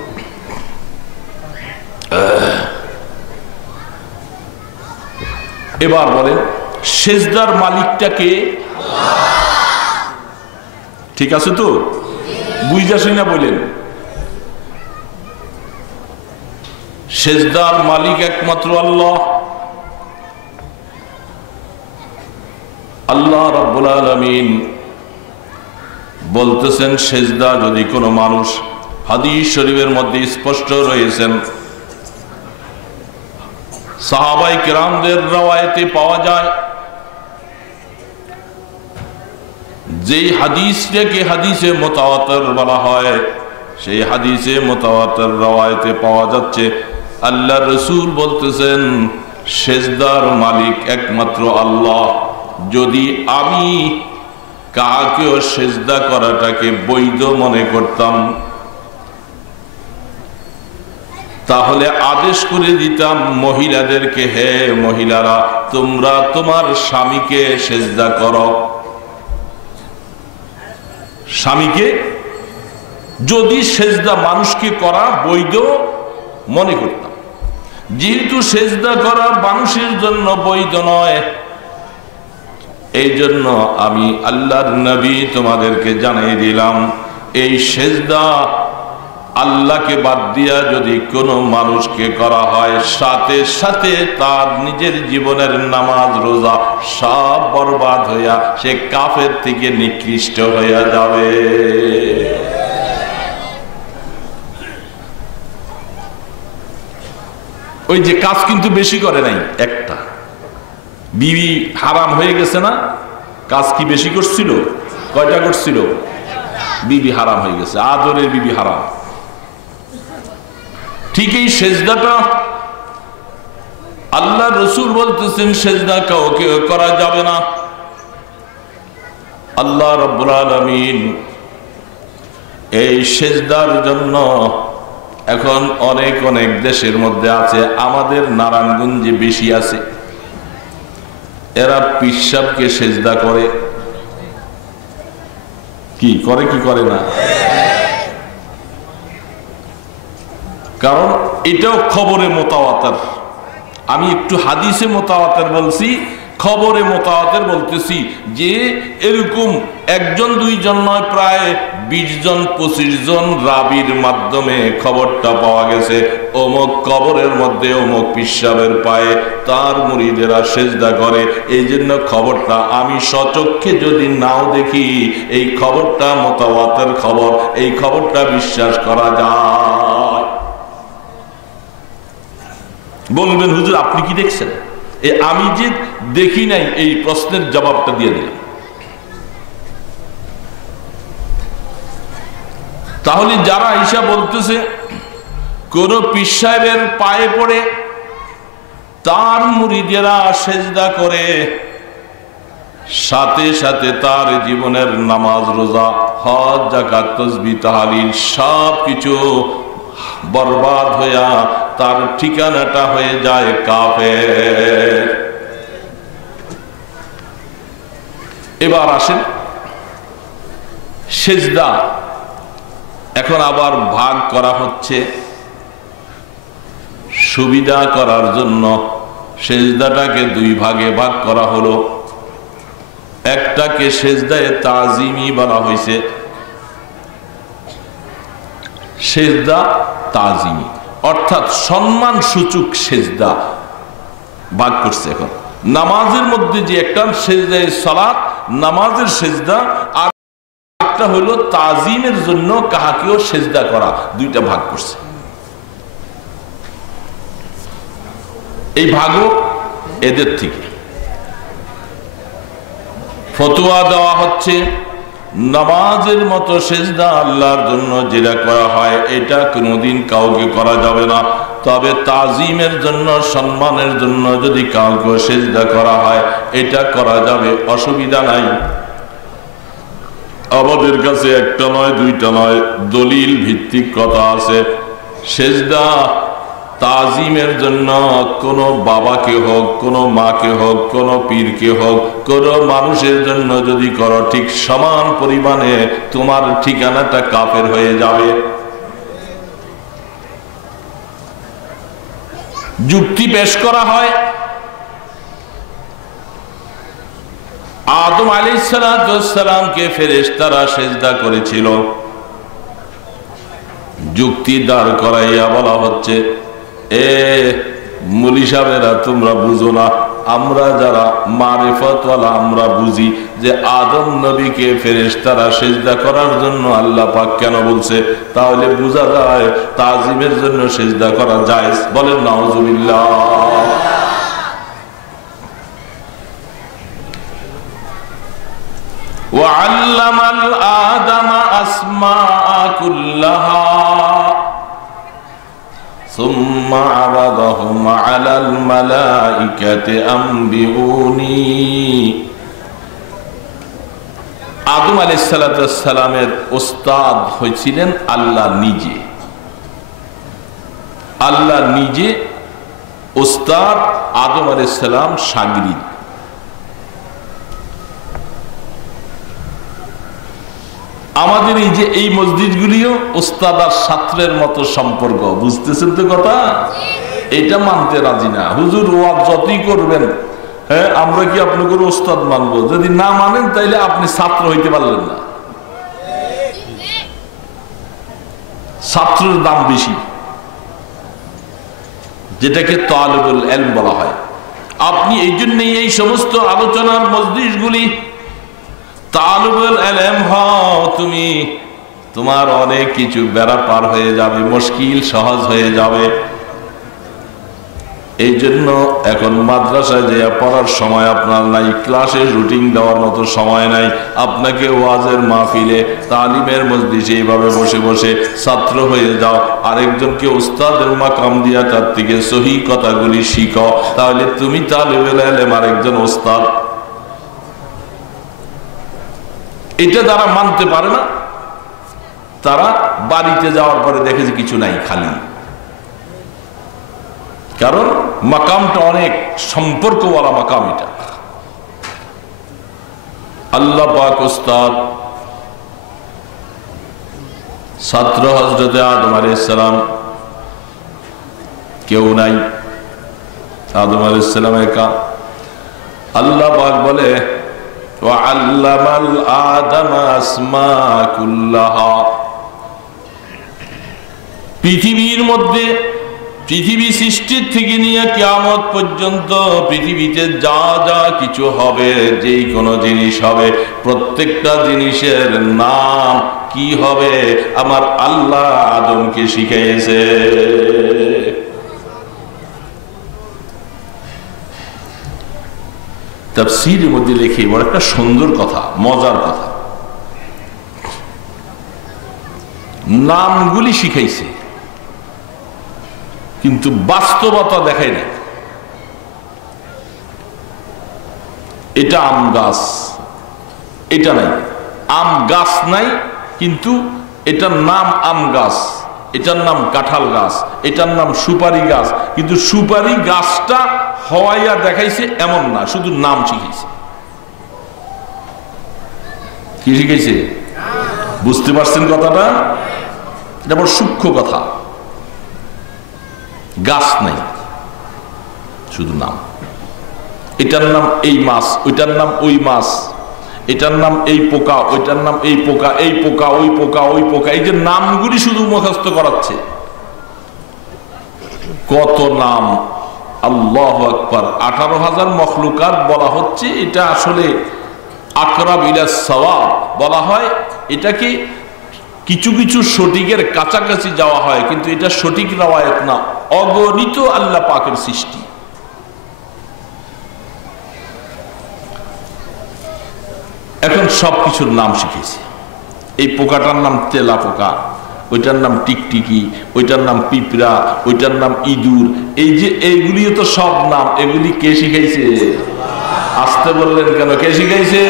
এবার বলেন সেজদার মালিকটাকে, ঠিক আছে তো? বুঝাসই না বলেন, সেজদার মালিক একমাত্র আল্লাহ। আল্লাহ রাব্বুল আলামিন বলতেছেন সেজদা যদি কোনো মানুষ, হাদিস শরীফের মধ্যে স্পষ্ট রয়েছেন, সাহাবায়ে কেরামদের রওয়ায়েতে পাওয়া যায়, যেই হাদিসটাকে হাদিসে মুতাওয়াতির বলা হয়, সেই হাদিসে মুতাওয়াতির রওয়ায়েতে পাওয়া যাচ্ছে আল্লাহ রাসূল বলতেছেন সেজদার মালিক একমাত্র আল্লাহ। যদি আমি কাকেও সেজদা করাটাকে বৈধ মনে করতাম, তাহলে আদেশ করে দিতাম মহিলাদেরকে, হে মহিলারা তোমরা তোমার স্বামীকে সেজদা করো। স্বামীকে যদি সেজদা মানুষকে করা বৈধ মনে করতাম, যেহেতু সেজদা করা মানুষের জন্য বৈধ নয়, এই জন্য আমি আল্লাহর নবী তোমাদেরকে জানিয়ে দিলাম এই সেজদা আল্লাহকে বাদ দিয়া যদি কোনো মানুষকে করা হয়, সাথে সাথে তার নিজের জীবনের নামাজ রোজা সব বরবাদ হইয়া সে কাফের থেকে নিকৃষ্ট হইয়া যাবে। ওই যে কাজ কিন্তু বেশি করে নাই, একটা বিবি হারাম হয়ে গেছে না, কাজ কি বেশি করছিল? কয়টা করছিল? বিবি হারাম হয়ে গেছে, আদরের বিবি হারাম। ঠিক এই সেজদাটা আল্লাহ রাসূল বলতেছেন সেজদা কাউকে করা যাবে না। আল্লাহ রাব্বুল আলামিন এই সেজদার জন্য এখন অনেক অনেক দেশের মধ্যে আছে, আমাদের নারায়ণগঞ্জে বেশি আছে, এরা পিশাবকে সেজদা করে। কি করে কি করে না? কারণ এটাও খবরে মুতাওয়াতির। আমি একটু হাদিসে মুতাওয়াতির বলছি, খবরে মুতাওয়াতির বলতেছি যে এরকম একজন দুইজন নয়, প্রায় 20 জন 25 জন রাবির মাধ্যমে খবরটা পাওয়া গেছে, অমুক কবরের মধ্যে অমুক পিশাবের পায়ে তার মুরিদেরা সেজদা করে। এই জন্য খবরটা আমি সচক্ষে যদি নাও দেখি, এই খবরটা মুতাওয়াতির খবর, এই খবরটা বিশ্বাস করা যায়। বলবেন হুজুর আপনি কি দেখছেন? আমি যে দেখি নাই এই প্রশ্নের জবাবটা দিয়ে দিলাম। তাহলে যারা ঈশা বলতেছে কোন পীর সাহেবের পায়ে পড়ে তার মুরিদেরা সেজদা করে, সাথে সাথে তার জীবনের নামাজ রোজা হজ যাকাত তাসবিহ তাহলিল সব কিছু বরবাদ হইয়া তার ঠিকানাটা হয়ে যায় কাফের। এবার আসেন সেজদা এখন আবার ভাগ করা হচ্ছে সুবিধা করার জন্য। সেজদাটাকে 2 ভাগে ভাগ করা হলো। একটাকে সেজদায়ে তাজিমি বলা হয়েছে, সেজদা তাজিমি অর্থাৎ সম্মান সূচক সেজদা ভাগ করছে। এখন নামাজের মধ্যে যে একটা সেজদায়ে সালাত নামাজের সেজদা, আর একটা হলো তাজিমের জন্য কাহাকেও সেজদা করা, 2টা ভাগ করছে। এই ভাগও এদের থেকে। ফতোয়া দেওয়া হচ্ছে নামাজের মতো সেজদা আল্লাহর জন্য যেটা করা হয় এটা কোনোদিন কাউকে করা যাবে না, তবে তাজিমের জন্য, সম্মানের জন্য যদি কাউকে সেজদা করা হয় এটা করা যাবে, অসুবিধা নাই। আমাদের কাছে একটা নয় দুইটা নয় দলিল ভিত্তিক কথা আছে। সেজদা তাজিমের জন্য কোনো বাবাকে হোক, কোনো মাকে হোক, কোনো পীরকে হোক, কোনো মানুষের জন্য যদি করো ঠিক সমান পরিমাণে তোমার ঠিকানাটা কাফের হয়ে যাবে। যুক্তি পেশ করা হয়, আদম আলাইহিস সালামকে ফেরেশতারা সেজদা করেছিল। যুক্তি দাঁড় করাইয়া বলা হচ্ছে, এ মুলি সাহেবেরা তোমরা বুঝো না, আমরা যারা মারিফতওয়ালা আমরা বুঝি যে আদম নবীকে ফেরেশতারা সেজদা করার জন্য আল্লাহ পাক কেন বলছে, তাহলে বোঝা যায় তাজিমের জন্য সেজদা করা জায়েজ। বলেন নাউজুবিল্লাহ। وعلم الآدم أسماء كلها ثم عرضهم على الملائكة أنبئوني। আদম আলাইহিস সালামের উস্তাদ হয়েছিলেন আল্লাহ নিজে। আল্লাহ নিজে উস্তাদ, আদম আলাইহিস সালাম শাগিরিদ। আমাদের এই যে এই মসজিদগুলিও উস্তাদ আর ছাত্রের মতো সম্পর্ক, বুঝতেছেন তো কথা? এটা মানতে রাজি না। হুজুর ওয়াজ যতই করবেন, হ্যাঁ আমরা কি আপনাকে উস্তাদ মানবো? যদি না মানেন তাইলে আপনি ছাত্র হইতে পারলেন না। ছাত্রের দাম বেশি, যেটাকে তালিবুল ইলম বলা হয়। আপনি এই জন্যই এই সমস্ত আলোচনার মজলিসগুলি তালিবুল ইলম হও, তুমি তোমার অনেক কিছু বেড়া পার হয়ে যাবে, মুশকিল সহজ হয়ে যাবে। এই জন্য এখন মাদ্রাসায় যে পড়ার সময় আপনার নাই, ক্লাসে রুটিন দেওয়ার মতো সময় নাই। আপনাকে ওয়াজের মাহফিলে, তালিমের মজলিসে এইভাবে বসে বসে ছাত্র হয়ে যাও, আরেকজনকে উস্তাদের মাকাম দিয়া তার থেকে সহি কথাগুলি শিখো, তাহলে তুমি তালিবুল ইলম, আরেকজন উস্তাদ। এটা যারা মানতে পারে না, তারা বাড়িতে যাওয়ার পরে দেখে যে কিছু নাই, খালি। কারণ মাকামটা অনেক সম্পর্কওয়ালা মাকাম। এটা আল্লাহ পাক উস্তাদ, ছাত্র হযরতে আদম আলাইহিস সালাম, কেউ নাই। আদম আলাইহিস সালাম একা। আল্লাহ পাক বলে ওয়াআল্লামাল আদামা আসমা কুল্লাহা। পৃথিবীর মধ্যে, পৃথিবী সৃষ্টির থেকে নিয়ে কিয়ামত পর্যন্ত পৃথিবীতে যা যা কিছু হবে, যেই কোনো জিনিস হবে, প্রত্যেকটা জিনিসের নাম কি হবে আমার আল্লাহ আদমকে শিখাইছে। তাফসীরের মধ্যে লেখে বড় একটা সুন্দর কথা, মজার কথা। নামগুলি শিখাইছে কিন্তু বাস্তবতা দেখায় না। এটা আম গাছ, এটা নাই। আম গাছ নাই, কিন্তু এটার নাম আম গাছ, এটার নাম কাঁঠাল গাছ, এটার নাম সুপারি গাছ। কিন্তু সুপারি গাছটা হওয়াইয়া দেখাইছে এমন না, শুধু নাম শিখাইছে। কি শিখাইছে? বুঝতে পারছেন কথাটা? এটা বড় সূক্ষ্ম কথা। গাছ নাই, শুধু নাম। এটার নাম এই মাছ, ওইটার নাম ওই মাছ, এটার নাম এই পোকা, ওইটার নাম এই পোকা, এই পোকা, ওই পোকা, ওই পোকা। এই যে নামগুলি শুধু মুখস্থ করাচ্ছে। কত নাম! আল্লাহু আকবার। 18,000 মখলুকাত বলা হচ্ছে। এটা আসলে আকরাব ইলা সাওয়াব বলা হয়। এটাকে কিছু কিছু সঠিকের কাছাকাছি যাওয়া হয়, কিন্তু এটা সঠিক রওয়ায়াত না। অগণিত আল্লাহ পাকের সৃষ্টি। সবকিছুর নাম শিখেছে। এই পোকাটার নাম তেলা পোকা, ওইটার নাম টিকটিকি, ওইটার নাম পিঁপড়া, ওইটার নাম ইঁদুর। এই যে এইগুলিও তো সব নাম, এগুলি কে শিখাইছে? আসতে বললেন কেন? কে শিখাইছে?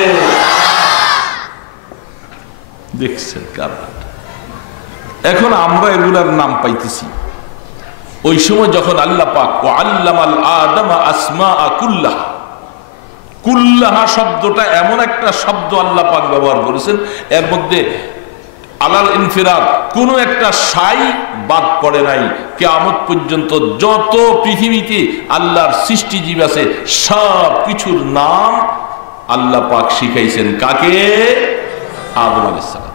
দেখছেন কারণ। এখন আমরা এগুলার নাম পাইতেছি। ওই সময় যখন আল্লাহ পাক ওয়া আল্লামাল আদামা আসমাআ কুল্লাহা, কুল্লাহা শব্দটা এমন একটা শব্দ আল্লাহ পাক ব্যবহার করেছেন, এর মধ্যে আলাল ইনফিরাদ কোন একটা সাই বাদ পড়ে নাই। কিয়ামত পর্যন্ত যত পৃথিবীতে আল্লাহর সৃষ্টিজীব আছে সব কিছুর নাম আল্লাহ পাক শিখাইছেন কাকে? আদম আলাইহিস সালাম।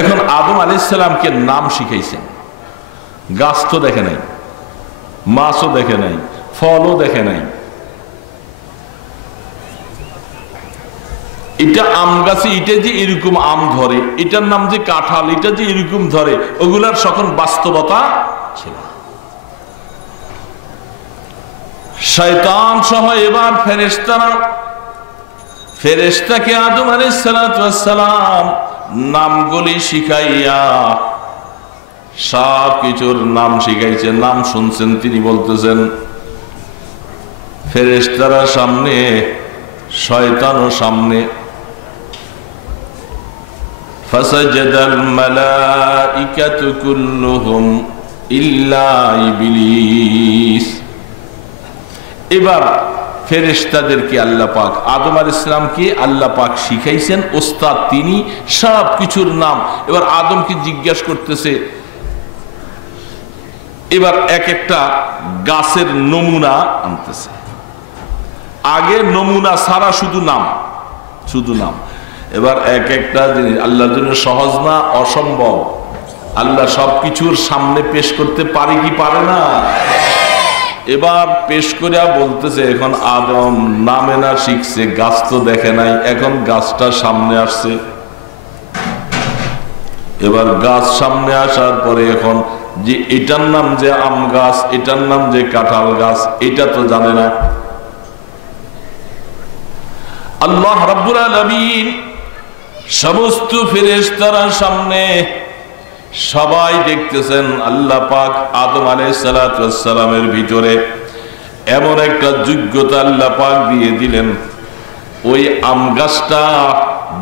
এখন আদম আলাইহিস সালামকে নাম শিখাইছেন। গাছ তো দেখে নাই, মাছও দেখে নাই, ফলও দেখে নাই। এটা আম গাছে এটা যে এরকম আম ধরে, এটার নাম যে কাঁঠাল, এটা যে এরকম ধরে, ওগুলার সকল বাস্তবতা ছিল। শয়তান সহ এবার ফেরেশতাকে আদম আলাইহিস সালাম নামগুলি শিখাইয়া সব কিছুর নাম শিখাইছেন। নাম শুনছেন, তিনি বলতেছেন ফেরেশতারা সামনে, শয়তানও সামনে। ফাসাজাদাল মালাইকাতু কুল্লুহুম ইল্লা ইবলিস। এবার ফেরেশতাদেরকে আল্লাহ পাক আদম আলাইহিস সালামকে আল্লাহ পাক শিখাইছেন, ওস্তাদ তিনি, সব কিছুর নাম। এবার আদমকে জিজ্ঞাসা করতেছে, এবার এক একটা গাছের নমুনা আনতেছে। আগে নমুনা ছাড়া শুধু নাম, শুধু নাম। এবার এক একটা জিনিস আল্লাহর জন্য সহজ না, অসম্ভব। আল্লাহ সবকিছুর সামনে পেশ করতে পারে কি পারে না? এবার পেশ করিয়া বলতেছে, এখন আদম নামে না শিখছে, গাছ তো দেখে নাই, এখন গাছটা সামনে আসছে। এবার গাছ সামনে আসার পরে এখন যে এটার নাম যে আম গাছ, এটার নাম যে কাঁঠাল গাছ, এটা তো জানে না। আল্লাহ রাব্বুল আলামিন সমস্ত ফেরেশতারা সামনে, সবাই দেখতেছেন আল্লাহ পাক আদম আলাইহিস সালামের ভিতরে এমন একটা যোগ্যতা আল্লাহ পাক দিয়ে দিলেন। ওই আম গাছটা,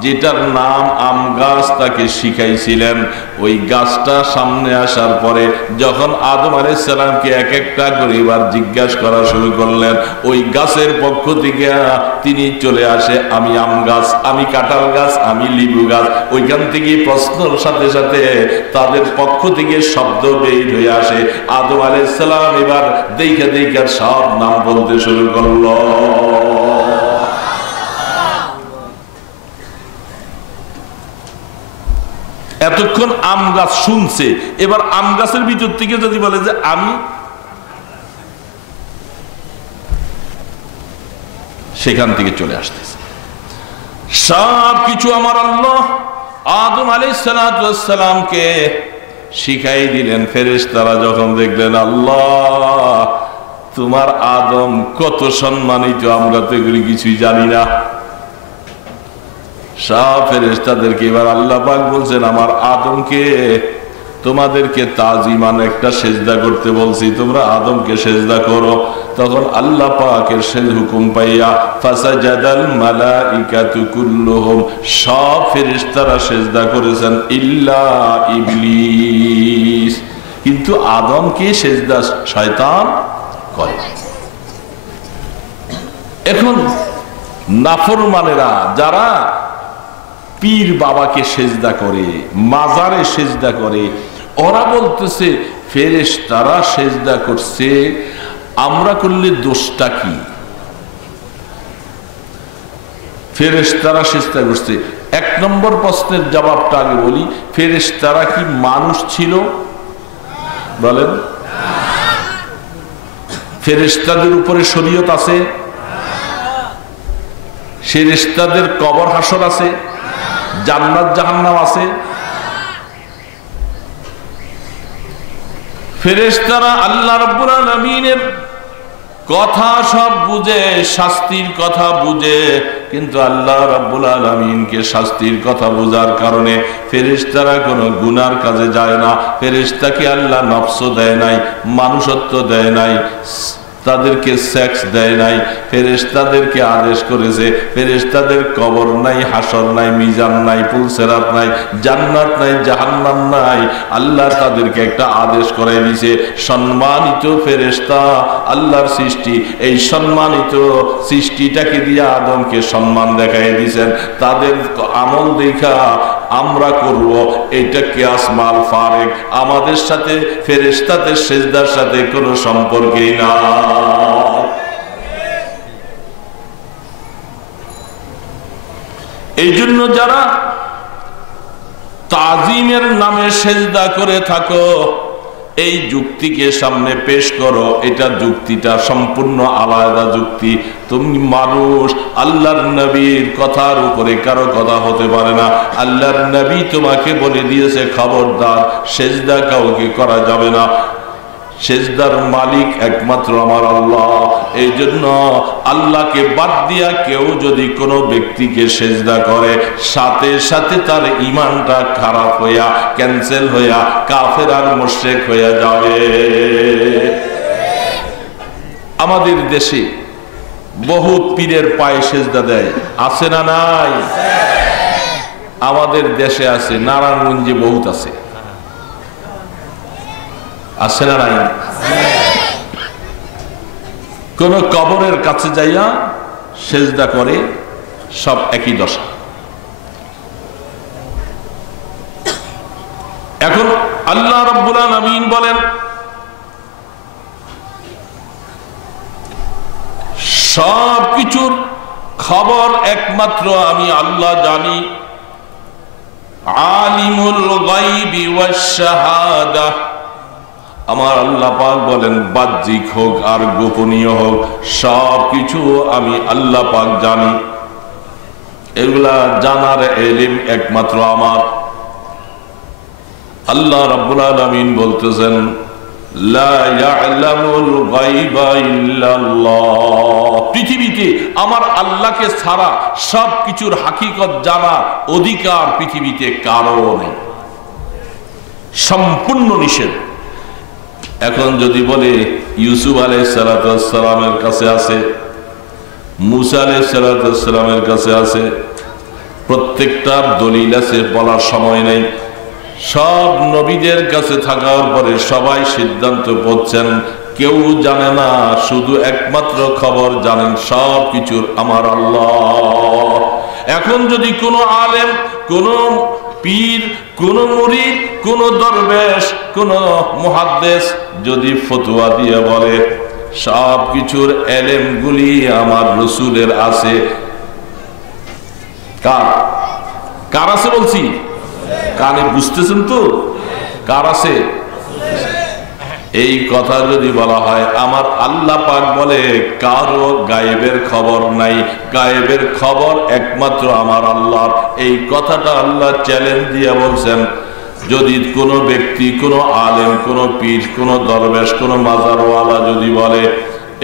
যেটার নাম আম গাছ তাকে শিখাইছিলেন, ওই গাছটা সামনে আসার পরে যখন আদম আলাইহিস সালামকে এক একটা করে এবার জিজ্ঞাসা করা শুরু করলেন, ওই গাছের পক্ষ থেকে তিনি চলে আসে, আমি আম গাছ, আমি কাঁঠাল গাছ, আমি লিবু গাছ। ওইখান থেকে প্রশ্নের সাথে সাথে তাদের পক্ষ থেকে শব্দ বের হয়ে আসে। আদম আলাইহিস সালাম এবার দেখে দেখে সব নাম বলতে শুরু করলো। এতক্ষণ আম গাছ শুনছে, এবার আম গাছের ভিতর থেকে যদি বলে যে আমি, সেখান থেকে চলে আসতেছে সব কিছু আমার আল্লাহ আদম আলাইহিস সালামকে শিখাই দিলেন। ফেরেশতারা যখন দেখলেন আল্লাহ তোমার আদম কত সম্মানিত, আমরা তো এগুলি কিছুই জানি না। সব ফেরেশতাদেরকে এবার আল্লাহ পাক বলছেন, আমার আদমকে তোমাদেরকে তাজিমান একটা সেজদা করতে বলছি, তোমরা আদমকে সেজদা করো। তখন আল্লাহ পাকের সেই হুকুম পাইয়া ফাসাজাদাল মালাইকাতু কুল্লুহুম, সব ফেরেশতারা সেজদা করেছেন ইল্লা ইবলিস, কিন্তু আদমকে সেজদা শয়তান করে। এখন নাফরমানেরা যারা পীর বাবাকে সেজদা করে, মাজারে সেজদা করে, ওরা বলতেছে ফেরেশতারা সেজদা করছে, আমরা করলে দোষটা কি? ফেরেশতারা সেজদা করছে। এক নম্বর প্রশ্নের জবাবটা আগে বলি, ফেরেশতারা কি মানুষ ছিল? বলেন। ফেরেশতাদের উপরে শরীয়ত আছে? ফেরেশতাদের কবর হাসর আছে? জান্নাত জাহান্নাম আছে? ফেরেশতারা আল্লাহ রাব্বুল আলামিনের কথা সব বুঝে, শাস্তির কথা বুঝে, কিন্তু আল্লাহ রাব্বুল আলামিনকে শাস্তির কথা বোঝার কারণে ফেরেশতারা কোনো গুনার কাজে যায় না। ফেরেশতাকে আল্লাহ নফস দেয় নাই, মানুষত্ব দেয় নাই, তাদেরকে সেক্স দেয় নাই। ফেরেশতাদেরকে আদেশ করেছে, ফেরেশতাদের কবর নাই, হাসর নাই, মিজান নাই, পুলসেরাত নাই, জান্নাত নাই, জাহান্নাম নাই। আল্লাহ তাদেরকে একটা আদেশ করে দিয়েছে, সম্মানিত ফেরেশতা, আল্লাহর সৃষ্টি, এই সম্মানিত সৃষ্টিটাকে দিয়ে আদমকে সম্মান দেখাই দিয়েছেন। তাদের আমল দেখা আমরা করব, এটা কিয়াস মাল ফারেক, আমাদের সাথে ফেরেশতাদের সেজদার সাথে কোনো সম্পর্কই না। এই জন্য যারা তাজিমের নামে সেজদা করে থাকো, এই যুক্তিকে সামনে পেশ করো। এটা যুক্তিটা সম্পূর্ণ আলাদা যুক্তি। তুমি মানুষ, আল্লাহর নবীর কথার উপরে কারো কথা হতে পারে না। আল্লাহর নবী তোমাকে বলে দিয়েছে, খবরদার সেজদা কাউকে করা যাবে না, সেজদার মালিক একমাত্র আমার আল্লাহ। এই জন্য আল্লাহকে বাদ দিয়া কেউ যদি কোনো ব্যক্তিকে সেজদা করে, সাথে সাথে তার ঈমানটা খারাপ হইয়া, ক্যান্সেল হইয়া, কাফের আর মুশরিক হইয়া যাবে। আমাদের দেশে বহু পীরের পায়ে সেজদা দেয়, আছে না নাই? আমাদের দেশে আছে, নারায়ণগঞ্জে বহুত আছে, আছে না নাই? কোন কবরের কাছে যাইয়া সেজদা করে, সব একই দশা। এখন আল্লাহ রাব্বুল আলামিন বলেন, সব কিছুর খবর একমাত্র আমি আল্লাহ জানি। আলিমুল গায়বি ওয়াশ শাহাদা, আমার আল্লাহ পাক বলেন, বাহ্যিক হোক আর গোপনীয় হোক, সব কিছু আমি আল্লাহ পাক জানি। এগুলা জানার ইলম একমাত্র আমার। আল্লাহ রাব্বুল আলামিন বলতেছেন, লা ইয়ালামুল গায়বা ইল্লাল্লাহ, পৃথিবীতে আমার আল্লাহকে ছাড়া সব কিছুর হাকিকত জানার অধিকার পৃথিবীতে কারো নেই, সম্পূর্ণ নিষেধ। এখন যদি বলে ইউসুফ আলাইহিস সালামের কাছে আছে, মুসা আলাইহিস সালামের কাছে আছে, প্রত্যেকটার দলিল আছে, বলার সময় নেই। সব নবীদের কাছে থাকার পরে সবাই সিদ্ধান্ত করছেন, কেউ জানে না, শুধু একমাত্র খবর জানেন সব কিছুর আমার আল্লাহ। এখন যদি কোনো আলেম, কোনো পীর, কোন মুরিদ, কোন দরবেশ, কোন মুহাদ্দিস যদি ফতোয়া দিয়ে বলে সব কিছুর এলেমগুলি আমার রাসূলের আছে, কার আছে বলছি? কানে বুঝতেছেন তো? কার আছে? এই কথা যদি বলা হয়, আমার আল্লাহ পাক বলে কারো গায়েবের খবর নাই, গায়েবের খবর একমাত্র আমার আল্লাহর। এই কথাটা আল্লাহ চ্যালেঞ্জ দিয়ে বলছেন। যদি কোনো ব্যক্তি, কোনো আলেম, কোনো পীর, কোনো দরবেশ, কোনো মাজারওয়ালা যদি বলে,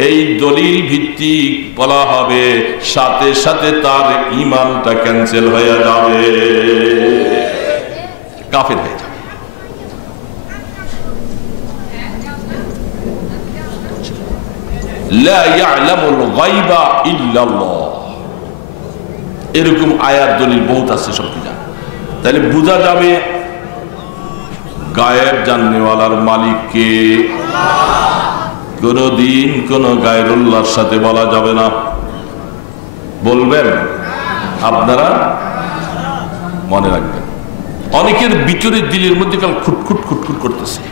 এই দলিল ভিত্তিক বলা হবে, সাথে সাথে তার ঈমানটা ক্যান্সেল হয়ে যাবে, কাফের হয়ে যাবে। লা ইয়ালামুল গায়বা ইল্লাল্লাহ, এরকম আয়াত দলিল বহুত আছে, সব কিছু। তাহলে বোঝা যাবে গায়েব জাননেওয়ালার মালিক কে। কোনদিন কোন গায়রুল্লাহর সাথে বলা যাবে না। বলবেন আপনারা, মনে রাখবেন। অনেকের ভিতরে দিলের মধ্যে কাল খুটখুট খুটখুট করতেছে,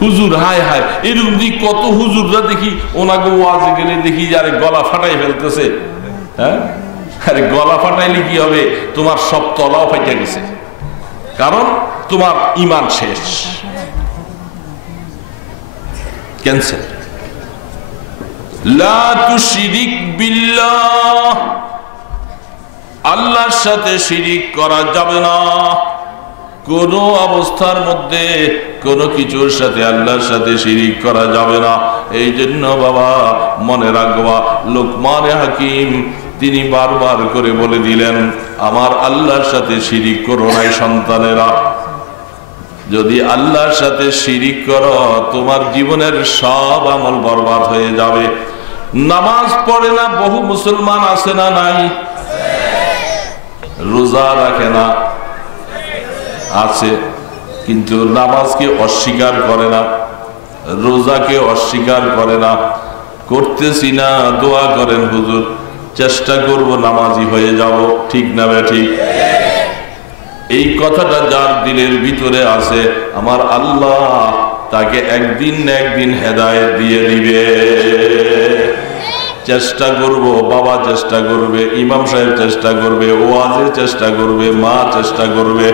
হুজুর হায় হায়, এরকম দিক কত হুজুররা দেখি ওনাকে ওয়াজে গেলে দেখি আরে গলা ফাটাই ফেলতেছে। হ্যাঁ, আরে গলা ফাটাইলে কি হবে? তোমার সব তলাও ফাইটা গেছে, কারণ তোমার ঈমান শেষ, ক্যান্সেল। লা তুশরিক বিল্লাহ, আল্লাহর সাথে শিরিক করা যাবে না। কোন অবস্থার মধ্যে কোন কিছুর সাথে আল্লাহর সাথে শিরিক করা যাবে না। এই জন্য বাবা মনে রাখবা, লোকমানে হাকিম তিনি বারবার করে বলে দিলেন, আমার আল্লাহর সাথে শিরিক করো নাই সন্তানেরা। যদি আল্লাহর সাথে শিরিক করো তোমার জীবনের সব আমল বরবাদ হয়ে যাবে। নামাজ পড়ে না বহু মুসলমান আছে না নাই? রোজা রাখে না আছে, কিন্তু নামাজকে অস্বীকার করে না, রোজাকে অস্বীকার করে না। করতেছি না, দোয়া করেন হুজুর চেষ্টা করব নামাজি হয়ে যাব, ঠিক না ঠিক? এই কথাটা যার দিলের ভিতরে আছে আমার আল্লাহ তাকে একদিন না একদিন হেদায়েত দিয়ে দিবে। চেষ্টা করব, বাবা চেষ্টা করবে, ইমাম সাহেব চেষ্টা করবে, ওয়াজে চেষ্টা করবে, মা চেষ্টা করবে,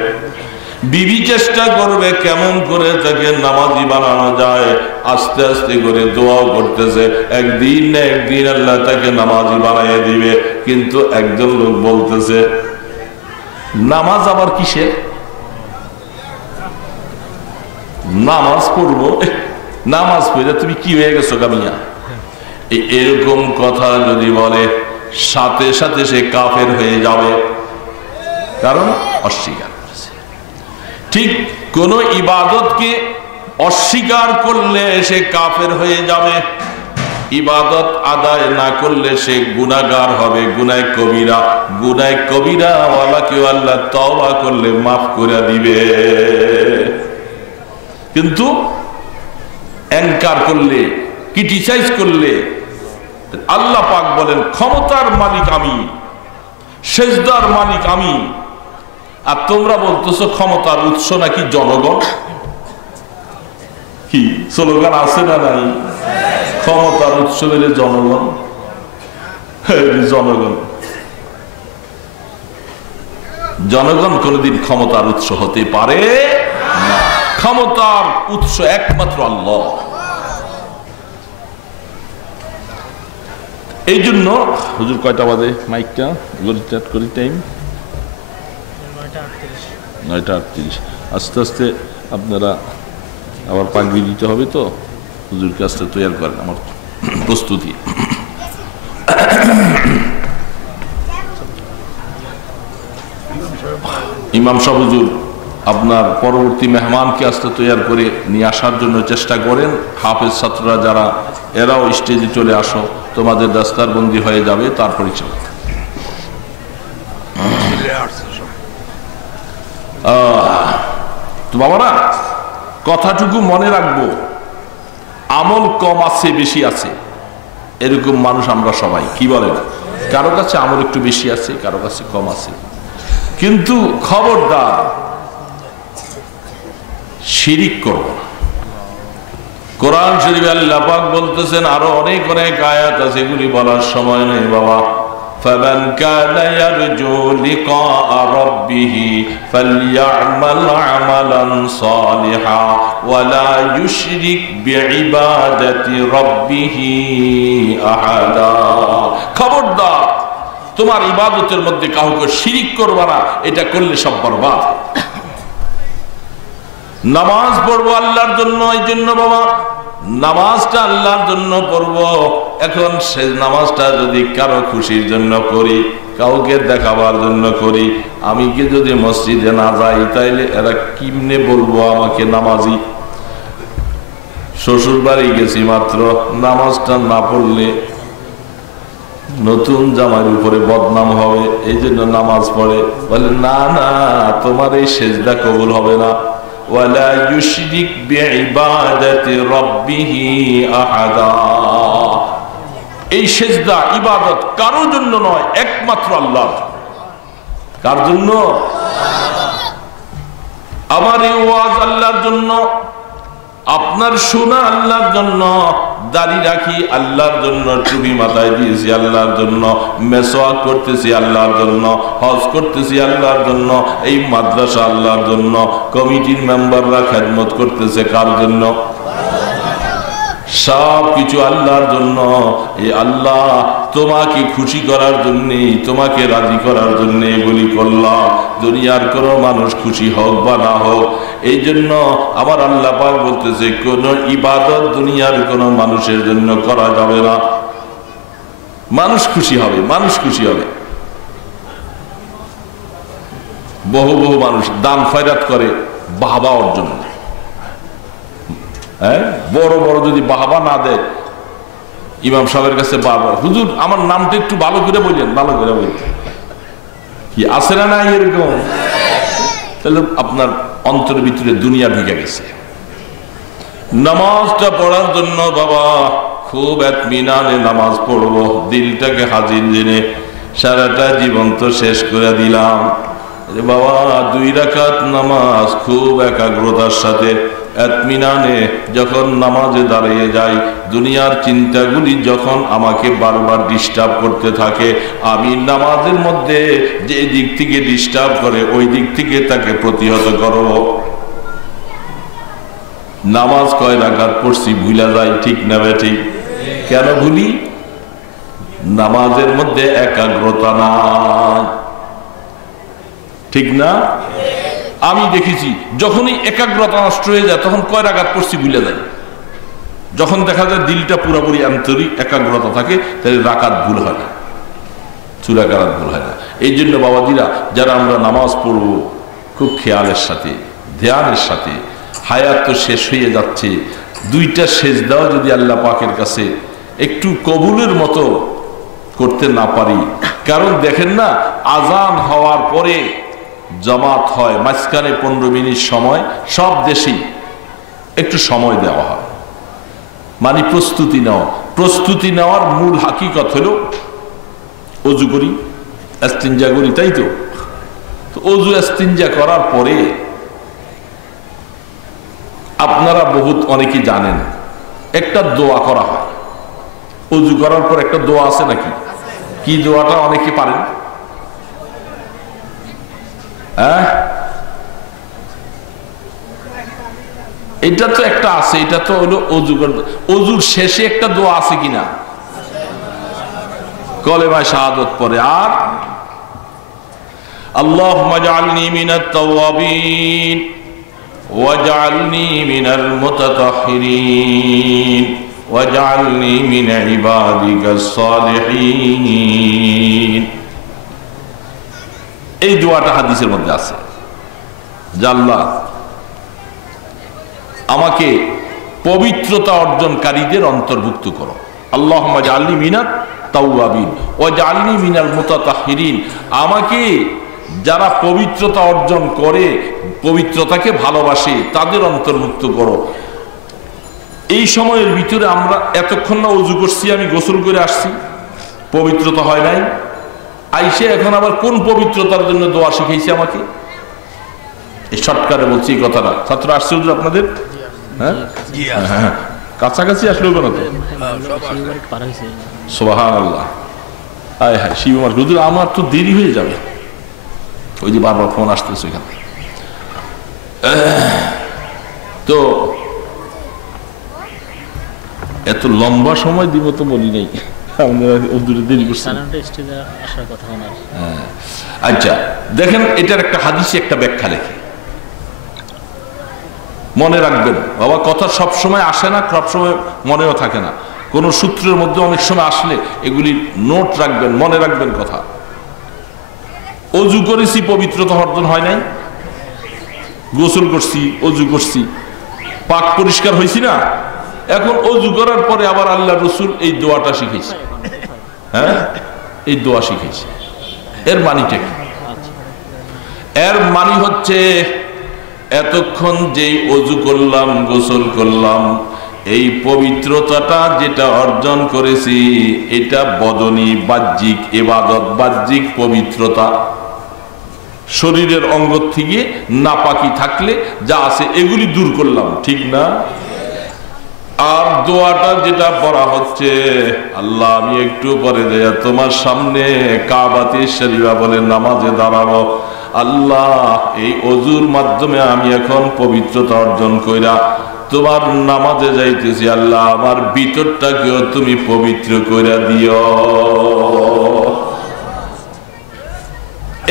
বিবি চেষ্টা করবে কেমন করে তাকে নামাজি বানানো যায়। আস্তে আস্তে করে দোয়াও করতেছে, একদিন না একদিন আল্লাহ তাকে নামাজি বানিয়ে দিবে। কিন্তু একজন লোক বলতেছে নামাজ আবার কিসের? নামাজ পড়বো, নামাজ পড়ে তুমি কি হয়ে গেছো গামিয়া? এরকম কথা যদি বলে সাথে সাথে সে কাফের হয়ে যাবে, কারণ অস্বীকার করেছে। ঠিক কোন ইবাদতকে অস্বীকার করলে সে কাফের হয়ে যাবে, ইবাদত আদায় না করলে সে গুনাহগার হবে, গুনাহ কবিরা। গুনাহ কবিরা ওয়ালাকে আল্লাহ তওবা করলে মাফ করে দিবে, কিন্তু এনকার করলে, ক্রিটিসাইজ করলে আল্লাহ পাক বলেন ক্ষমতার মালিক আমি, সেজদার মালিক আমি, আর তোমরা বলতেছো ক্ষমতার উৎস নাকি জনগণ। কি স্লোগান আছে না নাই? ক্ষমতার উৎস হলে জনগণ। জনগণ জনগণ কোনদিন ক্ষমতার উৎস হতে পারে না। ক্ষমতার উৎস একমাত্র আল্লাহ। এই জন্য হুজুর কয়টা বাজে মাইকটা করি? টাইম 9:38। আস্তে আস্তে আপনারা আবার পাগড়ি দিতে হবে তো, হুজুরকে আস্তে তৈরি করেন আমার প্রস্তুতি। ইমাম সাহেব হুজুর আপনার পরবর্তী মেহমানকে আস্তে তৈরি করে নিয়ে আসার জন্য চেষ্টা করেন। হাফেজ ছাত্ররা যারা এরাও স্টেজে চলে আসো, তোমাদের দাস্তারবন্দি হয়ে যাবে, তারপরে চলো। তো বাবারা কথাটুকু মনে রাখবো, আমল কম আছে বেশি আছে এরকম মানুষ আমরা সবাই। কি বলেন? কারো কাছে আমল একটু বেশি আছে, কারো কাছে কম আছে, কিন্তু খবরদার শিরিক করব না। কোরআন শরীফে আল্লাহ পাক বলতেছেন, আরো অনেক অনেক আয়াত আছে, এগুলি বলার সময় নেই বাবা। فمن كان يرجو لقاء ربه فليعمل عملا صالحا ولا يشرك بعبادة ربه أحدا। খবরদার তোমার ইবাদতের মধ্যে কাউকে শিরিক করবা না, এটা করলে সব বরবাদ। নামাজ পড়বো আল্লাহর জন্য, এই জন্য বাবা নামাজটা আল্লাহর জন্য পড়বো। এখন সে নামাজটা যদি কারো খুশির জন্য করি, কাউকে দেখাবার জন্য করি, আমি কি যদি মসজিদে না যাই তাইলে এরা কিমনে বলবো আমাকে নামাজি? শ্বশুর বাড়ি গেছি মাত্র, নামাজটা না পড়লে নতুন জামার উপরে বদনাম হবে, এই জন্য নামাজ পড়ে। বলে না না, তোমার এই সেজদা কবুল হবে না। ওয়ালা ইউশরিক বিইবাদাতি রাব্বিহি আহাদা। এই সেজদা ইবাদত কারোর জন্য নয়, একমাত্র আল্লাহর। কার জন্য? আমার এই ওয়াজ আল্লাহর জন্য, আপনার শোনা আল্লাহর জন্য, দাড়ি রাখি আল্লাহর জন্য, টুপি মাথায় দিয়েছি আল্লাহর জন্য, মেসওয়াক করতেছি আল্লাহর জন্য, হজ করতেছি আল্লাহর জন্য, এই মাদ্রাসা আল্লাহর জন্য, কমিটির মেম্বাররা খেদমত করতেছে কার জন্য? সব কিছু আল্লাহর জন্য। এই আল্লাহ তোমাকে খুশি করার জন্য, তোমাকে রাজি করার জন্য এগুলি করলাম। দুনিয়ার কোনো মানুষ খুশি হোক বা না হোক, এই জন্য আমার আল্লাহ পাক বলতেছে কোন ইবাদত দুনিয়ার কোন মানুষের জন্য করা যাবে না। মানুষ খুশি হবে, মানুষ খুশি হবে। বহু বহু মানুষ দান খয়রাত করে বাহবা অর্জন, হ্যাঁ, বড় বড় যদি বাহবা না দেয়, ইমাম সাহেবের কাছে বারবার, হুজুর আমার নামটা একটু ভালো করে বললেন, ভালো করে বললেন, কি আছে না নাই এরকম? তাহলে আপনার অন্তরের ভিতরে দুনিয়া ঢুকে গেছে। নামাজটা পড়ার জন্য বাবা খুব ইতমিনানে নামাজ পড়বো, দিলটাকে হাজির জেনে সারাটা জীবন তো শেষ করে দিলাম। বাবা 2 রাকাত নামাজ খুব একাগ্রতার সাথে ইতমিনানে যখন নামাজে দাঁড়িয়ে যাই, দুনিয়ার চিন্তাগুলি যখন আমাকে বারবার ডিস্টার্ব করতে থাকে, আমি নামাজের মধ্যে যে দিক থেকে ডিস্টার্ব করে ওই দিক থেকে তাকে প্রতিহত করব। নামাজ কয় রাকাত পড়ছি ভুলা যায়, ঠিক না ঠিক? কেন ভুলি? নামাজের মধ্যে একাগ্রতা নাই, ঠিক না? আমি দেখেছি যখনই একাগ্রতা নষ্ট হয়ে যায় তখন কয় রাকাত পড়ছি ভুলে যায়। যখন দেখা যায় দিলটা পুরোপুরি আন্তরিক একাগ্রতা থাকে তাহলে রাকাত ভুল হয় না, চূড়াকারাত ভুল হয় না। এই জন্য বাবাজিরা যারা আমরা নামাজ পড়বো খুব খেয়ালের সাথে, ধ্যানের সাথে, হায়াত তো শেষ হয়ে যাচ্ছে, 2টা সেজদাও যদি আল্লাহ পাকের কাছে একটু কবুলের মতো করতে না পারি, কারণ দেখেন না আজান হওয়ার পরে জামাত হয়, মাঝখানে 15 মিনিট সময় সব দেশেই একটু সময় দেওয়া হয়, মানে প্রস্তুতি নেওয়া। প্রস্তুতি নেওয়ার মূল হাকিকত হলো অজু করি, ইস্তিনজা করি, তাই তো? অজু ইস্তিনজা করার পরে আপনারা বহুত অনেকেই জানেন একটা দোয়া করা হয়। অজু করার পর একটা দোয়া আছে নাকি? কি দোয়াটা অনেকে পারেন? হ্যাঁ, এটা তো একটা আছে, এটা তো হলো অজু করতে, অজুর শেষে একটা দোয়া আছে কিনা? কলেমা শাহাদাত পরে আর আল্লাহুম্মা জাআলনি মিনাত তাওয়াবিন ওয়াজআলনি মিনাল মুতাতাহহিরিন ওয়াজআলনি মিন ইবাদিকাস সালিহিন। এই দোয়াটা হাদিসের মধ্যে আছে যে আল্লাহ আমাকে পবিত্রতা অর্জনকারীদের অন্তর্ভুক্ত করো। আল্লাহুম্মা জাআলনি মিনাত তাওয়াবিন ওয়াজআলনি মিনাল মুতাতাহহিরিন, আমাকে যারা পবিত্রতা অর্জন করে, পবিত্রতাকে ভালোবাসে তাদের অন্তর্ভুক্ত করো। এই সময়ের ভিতরে আমরা এতক্ষণ না অজু করছি, আমি গোসল করে আসছি, পবিত্রতা হয় নাই, আইসে এখন আবার কোন পবিত্রতার জন্য দোয়া শিখাইছে আমাকে? এই শর্টকাটে বলছি এই কথাটা। ছাত্র আসছে হুজুর আপনাদের? হ্যাঁ, কাছাকাছি আসলে কেন তো? সুবহানাল্লাহ, আয় হ্যাঁ শিবমার হুজুর আমার তো দেরি হয়ে যাবে, ওই যে বারবার ফোন আসতেছে এখানে। তো এত লম্বা সময় দিব তো বলি নাই, আচ্ছা দেখেন এটার একটা হাদিসে একটা ব্যাখ্যা লেখে, মনে রাখবেন বাবা, কথা সব সময় আসে না, সব সময় মনেও থাকে না, কোন সূত্রের মধ্যে অনেক সময় আসলে এগুলি নোট রাখবেন, মনে রাখবেন কথা। অজু করেছি পবিত্রতা অর্জন হয় নাই, গোসল করছি, অজু করছি, পাক পরিষ্কার হয়েছি না, এখন অজু করার পরে আবার আল্লাহ রসুল এই দোয়াটা শিখেছে। হ্যাঁ, এই দোয়া শিখেছে। এর মানিটা কি? এর মানি হচ্ছে এতক্ষণ যেই অজু করলাম, গোসল করলাম, এই পবিত্রতাটা যেটা অর্জন করেছি এটা বদনী বাহ্যিক ইবাদত, বাহ্যিক পবিত্রতা, শরীরের অঙ্গ থেকে নাপাকি থাকলে যা আছে এগুলি দূর করলাম, ঠিক না? আর দোয়াটা যেটা পড়া হচ্ছে, আল্লাহ আমি একটু পরে দেয়া তোমার সামনে কাবাতে শরীফা বলে নামাজে দাঁড়াবো, আল্লাহ এই অজুর মাধ্যমে আমি এখন পবিত্রতা অর্জন কইরা তোমার নামাজে যাইতেছি, আল্লাহ আমার ভিতরটাকেও তুমি পবিত্র কইরা দিও।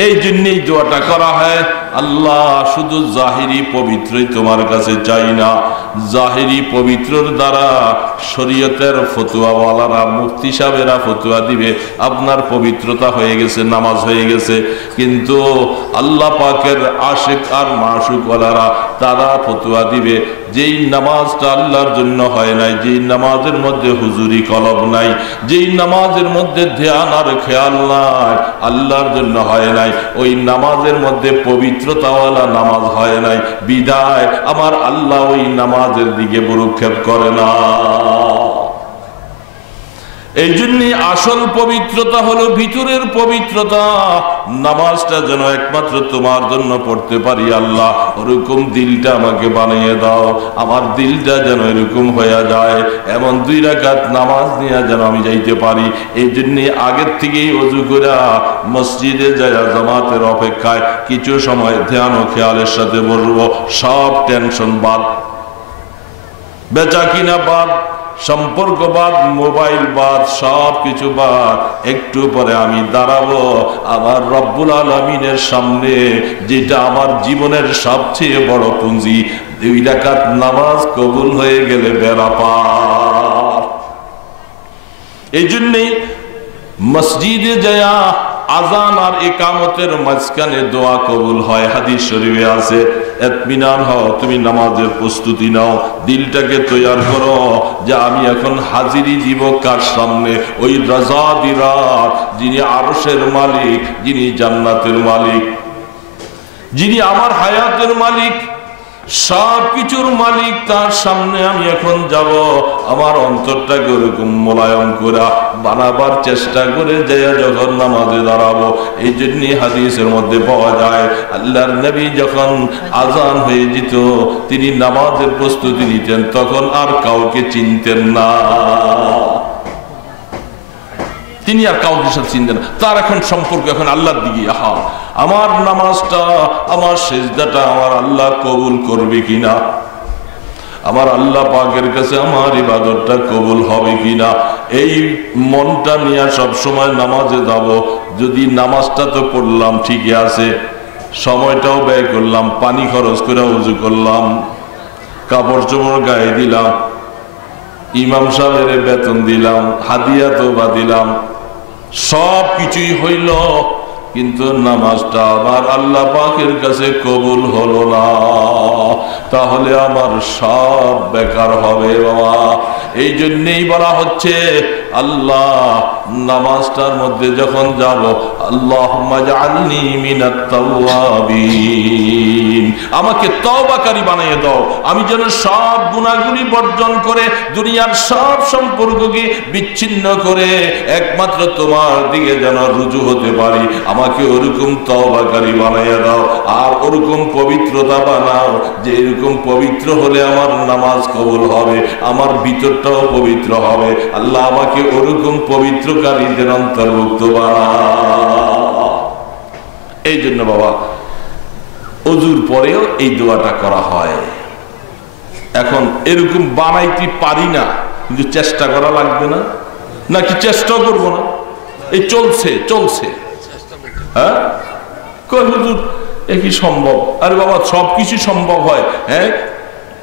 এই জন্যই দোয়াটা করা হয়, আল্লাহ শুধু জাহিরি পবিত্রই তোমার কাছে চাই না, জাহিরি পবিত্রর দ্বারা শরীয়তের ফতুয়াওয়ালারা মুফতি সাহেবেরা ফতুয়া দিবে আপনার পবিত্রতা হয়ে গেছে, নামাজ হয়ে গেছে, কিন্তু আল্লাহ পাকের আশিক আর মাশুকওয়ালারা তারা ফতুয়া দিবে যেই নামাজটা আল্লাহর জন্য হয় নাই, যেই নামাজের মধ্যে হুজুরি কলব নাই, যেই নামাজের মধ্যে ধ্যান আর খেয়াল নাই, আল্লাহর জন্য হয় নাই, ওই নামাজের মধ্যে পবিত্রতাওয়ালা নামাজ হয় নাই, বিদায় আমার আল্লাহ ওই নামাজের দিকে ভ্রুক্ষেপ করে না। এই জন্য আসল পবিত্রতা হলো ভিতরের পবিত্রতা। নামাজটা যেন একমাত্র তোমার জন্য পড়তে পারি আল্লাহ, ওরকম দিলটা আমাকে বানিয়ে দাও। আমার দিলটা যেন এরকম হয়ে যায়, এমন 2 রাকাত নামাজ নিয়ে যেন আমি যাইতে পারি। এই জন্য আগের থেকেই ওযু করে মসজিদে যায় জামাতের অপেক্ষায় কিছু সময় ধ্যান ও খেয়ালের সাথে বসবো। সব টেনশন বাদ, বেচা কিনা বাদ, সম্পর্ক বাদ, মোবাইল বাদ, সব কিছু বাদ। একটু পরে আমি দাঁড়াবো আমার রব্বুল আলামিনের সামনে, যেটা আমার জীবনের সবচেয়ে বড় পুঁজি। 2 রাকাত নামাজ কবুল হয়ে গেলে বেড়া পার। এই জন্যই মসজিদে যায়া আজান আর ইকামতের মাঝখানে দোয়া কবুল হয়। হাদিস শরীফে আছে, ইতমিনান হও, তুমি নামাজের প্রস্তুতি নাও, দিলটাকে তৈয়ার করো যে আমি এখন হাজিরি দিব কার সামনে? ওই রাজা দিরাত, যিনি আরশের মালিক, যিনি জান্নাতের মালিক, যিনি আমার হায়াতের মালিক, সব কিছুর মালিক, তার সামনে আমি এখন যাব। আমার অন্তরটাকে ওরকম মোলায়েম করে বানাবার চেষ্টা করে যায় যখন নামাজে দাঁড়াবো। এই জন্য হাদিসের মধ্যে পাওয়া যায় আল্লাহর নবী যখন আজান হয়ে যেত তিনি নামাজের প্রস্তুতি নিতেন, তখন আর কাউকে চিনতেন না, তিনি আর কাউকে সাথে চিনতেন না। তার এখন সম্পর্ক এখন আল্লাহর দিকে। আহা, আমার নামাজটা, আমার সিজদাটা আমার আল্লাহ কবুল করবে কিনা, আমার আল্লাহ পাকের কাছে আমার ইবাদতটা কবুল হবে কিনা, এই মনটা নিয়ে সব সময় নামাজে যাব। যদি নামাজটা তো পড়লাম ঠিকই আছে, সময়টাও ব্যয় করলাম, পানি খরচ করে ওযু করলাম, কাপড় চোপড় গায়ে দিলাম, ইমাম সাহেবের বেতন দিলাম, হাদিয়া তোবা দিলাম, সব কিছুই হইল, কিন্তু নামাজটা আমার আল্লাহ পাকের কাছে কবুল হলো না, তাহলে আমার সব বেকার হবে বাবা। এই জন্যই বলা হচ্ছে আল্লাহ নামাজটার মধ্যে যখন যাব, আল্লাহুম্মা জাআলনি মিনাত তাওয়াবিন, আমাকে তওবাকারী বানিয়ে দাও, আমি যেন সব গুনাহগুলি বর্জন করে দুনিয়ার সব সম্পর্ককে বিচ্ছিন্ন করে একমাত্র তোমার দিকে যেন রুজু হতে পারি। আমাকে ওরকম তওবাকারী বানিয়ে দাও, আর ওরকম পবিত্রতা বানাও যে এরকম পবিত্র হলে আমার নামাজ কবুল হবে, আমার ভিতরটাও পবিত্র হবে। আল্লাহ আমাকে ওরকম পবিত্রকারীদের অন্তর্ভুক্ত বানাও। এই জন্য বাবা ওযুর পরেও এই দোয়াটা করা হয়। এখন এরকম বানাইতে পারি না, কিন্তু চেষ্টা করা লাগবে না, নাকি চেষ্টাও করবো না? এই চলছে চলছে, হ্যাঁ কই হুজুর এ কি সম্ভব? আরে বাবা সবকিছু সম্ভব হয়। হ্যাঁ,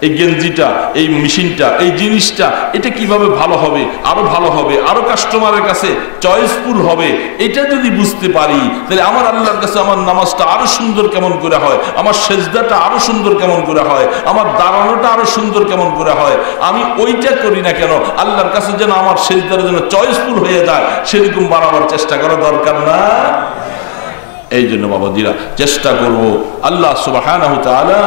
এই গেঞ্জিটা, এই মেশিনটা, এই জিনিসটা, এটা কিভাবে ভালো হবে, আরো ভালো হবে, আরো কাস্টমারের কাছে চয়েসফুল হবে, এটা যদি বুঝতে পারি তাহলে আমার আল্লাহর কাছে আমার নামাজটা আরো সুন্দর কেমন করে হয়, আমার সেজদাটা আরো সুন্দর কেমন করে হয়, আমার দাঁড়ানোটা আরো সুন্দর কেমন করে হয়। আমি ওইটা করি না কেন? আল্লাহর কাছে যেন আমার সেজদাটা যেন চয়েসফুল হয়ে যায়, সেরকম বানাবার চেষ্টা করা দরকার না? এই জন্য বাবাজিরা চেষ্টা করব আল্লাহ সুবহানাহু তাআলা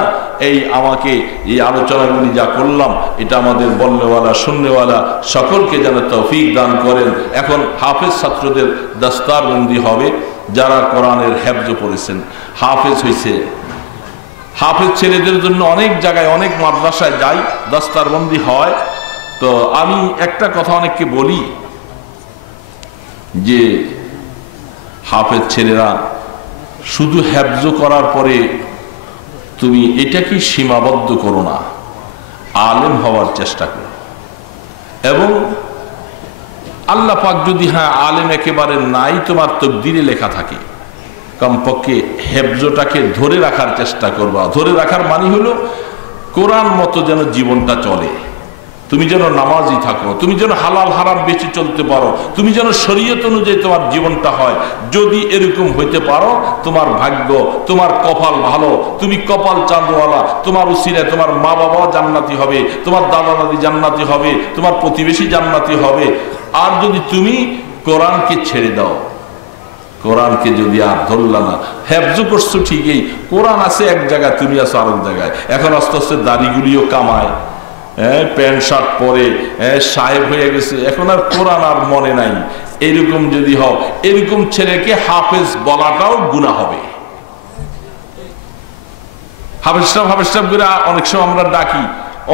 এই আমাকে এই আলোচনাগুলি যা করলাম এটা আমাদের বলনেওয়ালা শুননেওয়ালা সকলকে যেন তৌফিক দান করেন। এখন হাফেজ ছাত্রদের দস্তারবন্দি হবে, যারা কোরআনের হেফজ পড়েছেন, হাফেজ হয়েছে, হাফেজ ছেলেদের জন্য অনেক জায়গায় অনেক মাদ্রাসায় যাই, দস্তারবন্দি হয়। তো আমি একটা কথা অনেককে বলি যে হাফেজ ছেলেরা শুধু হেফজ করার পরে তুমি এটাকে সীমাবদ্ধ করো না, আলেম হওয়ার চেষ্টা করো। এবং আল্লাহ পাক যদি আলেম একেবারে নাই তোমার তকদিরে লেখা থাকে, কমপক্ষে হেফজটাকে ধরে রাখার চেষ্টা করবা। ধরে রাখার মানে হলো কোরআন মতো যেন জীবনটা চলে, তুমি যেন নামাজি থাকো, তুমি যেন হালাল হারাম বেঁচে চলতে পারো, তুমি যেন শরীয়ত অনুযায়ী তোমার জীবনটা হয়। যদি এরকম হইতে পারো তোমার ভাগ্য, তোমার কপাল ভালো, তুমি কপাল চাঁদওয়ালা, তোমার উসিলায় তোমার মা বাবা জান্নাতি হবে, তোমার দাদা দাদি জান্নাতি হবে, তোমার প্রতিবেশী জান্নাতি হবে। আর যদি তুমি কোরআনকে ছেড়ে দাও, কোরআনকে যদি আর ধরলা না, হেফজ করছো ঠিকই, কোরআন আছে এক জায়গায়, তুমি আছো আরেক জায়গায়। এখন আস্তে আস্তে দাড়িগুলিও কামায়, প্যান্ট শার্ট পরে সাহেব হয়ে গেছে, এখন আর কোরআন আর মনে নাই। এরকম যদি হও, এরকম ছেলেকে হাফেজ বলাটাও গুনাহ হবে। হাফেজ সাহেব করে অনেক সময় আমরা ডাকি,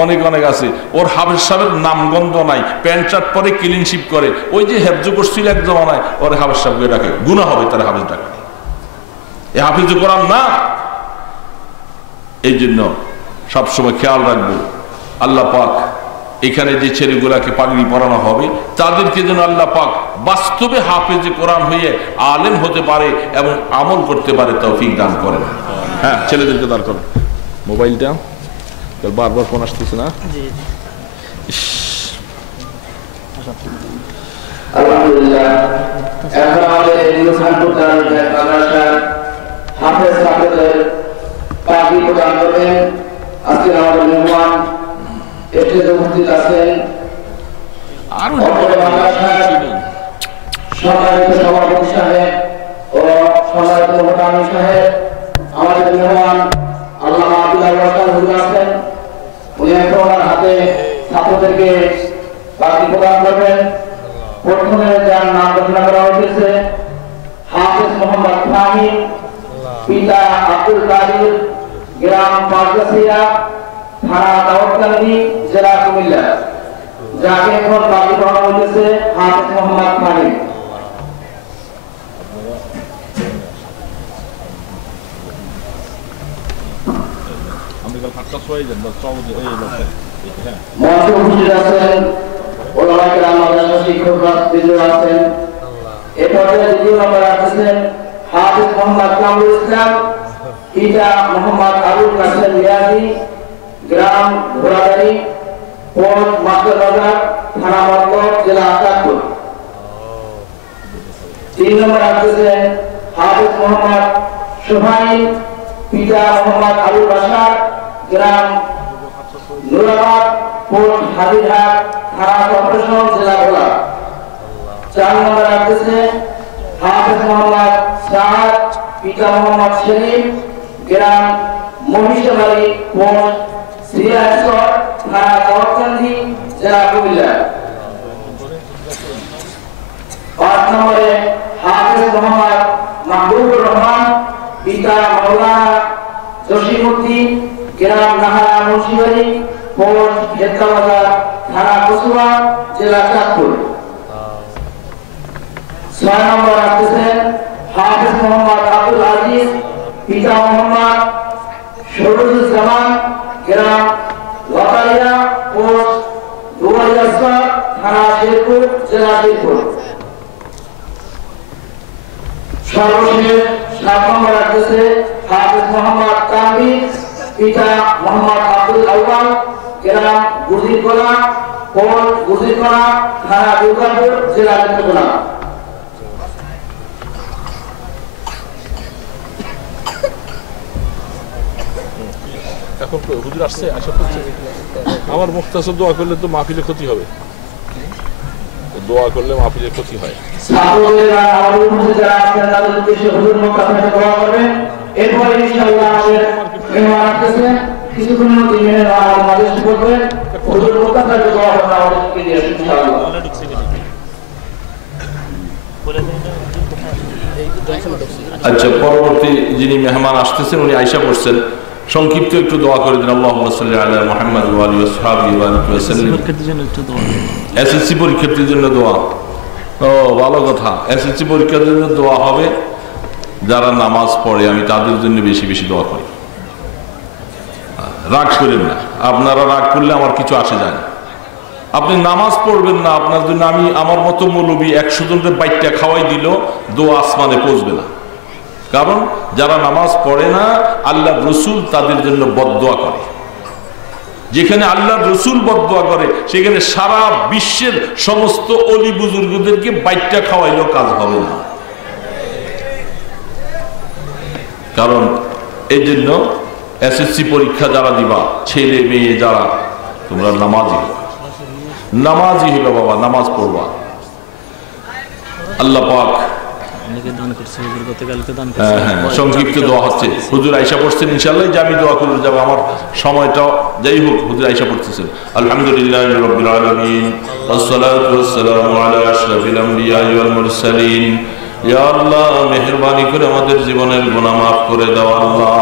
অনেক আছে, ওর হাফেজ সাহেবের নামগন্ধ নাই, প্যান্ট শার্ট পরে ক্লিনশিপ করে, ওই যে হেফজ করছিল এক জমানায়, ওর হাফেজ সাহেবকে ডাকে, গুনাহ হবে তার হাফেজ ডাকে। এ হাফেজ কোরআন না। এই জন্য সবসময় খেয়াল রাখবো, আল্লাহ পাক এখানে যে ছেলেগুলাকে পাগড়ি পরানো হবে তাদেরকে যেন আল্লাহ পাক বাস্তবে হাফেজে কোরআন হয়ে আলেম হতে পারে এবং আমল করতে পারে, তৌফিক দান করেন। হ্যাঁ, ছেলেদেরকে দাঁড় করেন। মোবাইলটা বারবার ফোন আসতেছে না। আলহামদুলিল্লাহ, এখন আমাদের হাফেজ সাহেবের পাগড়ি প্রদান করবেন। আজকে আমাদের মেহমান স্টেজে উপস্থিত আছেন সম্মানিত সভাপতি সাহেব ও সম্মানিত মোহতামিম সাহেব। আমাদের মেহমান আল্লামা আব্দুল্লাহ ওয়াকার হুজুর আছেন, উনি এখন ওনার হাতে ছাত্রদেরকে পাগড়ি প্রদান করবেন। প্রথমে যার নাম ঘোষণা করা হয়েছে হাফেজ মোহাম্মদ ফাহিম, পিতা আব্দুল কাদির, গ্রাম পারগাছিয়া, থানা দাউদকান্দি, জেলা কুমিল্লা। যাকে এখন পাগড়ি পরানো হয়েছে হাফেজ মোহাম্মদ ফাহিম। মঞ্চে উপস্থিত আছেন ওলামা কেরাম, মাদ্রাসা শিক্ষকবৃন্দ আছেন। এ পর্যায়ে দ্বিতীয় নম্বরে আসছেন হাফেজ মোহাম্মদ কামরুল ইসলাম, পিতা মোহাম্মদ আবুল কাসেম রিয়াজি, গ্রাম ঘোড়াদারি, পোস্ট মাস্টার বাজার, থানা মতলব, জেলা চাঁদপুর। 3 নম্বরে আসছেন হাফেজ মোহাম্মদ সোহাইল, পিতা মোহাম্মদ আবুল বাশার, গ্রাম নুরাবাদ, পোস্ট হাজিরহাট, থানা কর্পোরেশন, জেলা ভোলা। 4 নম্বরে আসছেন হাফেজ মোহাম্মদ সাহাদ, পিতা মোহাম্মদ শরীফ, গ্রাম মহিষাবাড়ি, পোস্ট শ্রীরাজগড়, থানা দাউদকান্দি, জেলা কুমিল্লা। 5 নম্বরে হাফেজ মোহাম্মদ মাহবুবুর রহমান, পিতা মাওলানা জসিমউদ্দিন, গ্রাম নাহারা মুন্সিবাড়ি, পোস্ট হেদকাবাজার, থানা কসুয়া, জেলা চাঁদপুর। 6 নম্বর আসছেন হাফেজ মোহাম্মদ আব্দুল আজিজ, পিতা মোহাম্মদ শরীফুজ্জামান, গ্রাম ওয়াকালিয়া, পোস্ট দুয়ারিয়াসা, থানা শেরপুর, জেলা শেরপুর। সর্বশেষ 7 নম্বর আসছে হাফেজ মোহাম্মদ তানভীর, পিতা মোহাম্মদ আব্দুল আউয়াল, গ্রাম গুজিরগোলা, পোস্ট গুজিরগোলা, থানা দুর্গাপুর, জেলা নেত্রকোনা। এখন হুজুর আসছে, আশা করছে আমার মুখতাসব দোয়া করলে তো মাহফিলের ক্ষতি হবে, দোয়া করলে মাহফিলের ক্ষতি হয়। ছাত্ররা আমাদের মধ্যে যারা আছেন তাদের উদ্দেশ্যে হুজুর মুক্তাসব দোয়া করবেন। এরপরে ইনশাআল্লাহ আমাদের মেহমান আসছেন, কিছুক্ষণের মধ্যে মেহমান আমাদের সাথে করবেন। হুজুর মুক্তাসব দোয়া করবেন আমাদেরকে দিয়ে ইনশাআল্লাহ। আচ্ছা, পরবর্তী যিনি মেহমান আসতেছেন উনি আয়সা করছেন, সংক্ষিপ্ত একটু দোয়া করে দিন। আল্লাহুম্মা সাল্লি আলা মুহাম্মাদ ওয়া আলিহি ওয়া সাহবিহি ওয়া সাল্লিম। এসএসসি পরীক্ষার্থীর জন্য দোয়া। ও ভালো কথা, এসএসসি পরীক্ষার জন্য দোয়া হবে। যারা নামাজ পড়ে আমি তাদের জন্য বেশি বেশি দোয়া করি। রাগ করেন না, আপনারা রাগ করলে আমার কিছু আসে যায় না। আপনি নামাজ পড়বেন না, আপনার জন্য আমি আমার মতো মৌলবী 100 জনের বাইকটা খাওয়াই দিল, দোয়া আসমানে পৌঁছবে না। কারণ যারা নামাজ পড়ে না আল্লাহ রসুল তাদের জন্য বদদোয়া করে। যেখানে আল্লাহ রসুল বদদোয়া করে সেখানে সারা বিশ্বের সমস্ত অলি বুজুর্গদেরকে বাইটটা খাওয়াইলেও কাজ হবে না। কারণ এই জন্য এসএসসি পরীক্ষা যারা দিবা, ছেলে মেয়ে যারা, তোমরা নামাজি হবে বাবা, নামাজ পড়বা। আল্লাহ পাক সংক্ষিপ্ত দোয়া হচ্ছে, হুজুর আয়েশা পড়ছেন, ইনশাআল্লাহ যে আমি দোয়া করে যাবো, আমার সময়টা যাই হোক, হুজুর আয়েশা পড়তেছেন। আলহামদুলিল্লাহ রাব্বিল আলামিন ওয়াসসালাতু ওয়াসসালামু আলা আশরাফিল আমবিয়া ওয়াল মুরসালিন। ইয়া আল্লাহ, মেহেরবানি করে আমাদের জীবনের গুনাহ মাফ করে দাও আল্লাহ,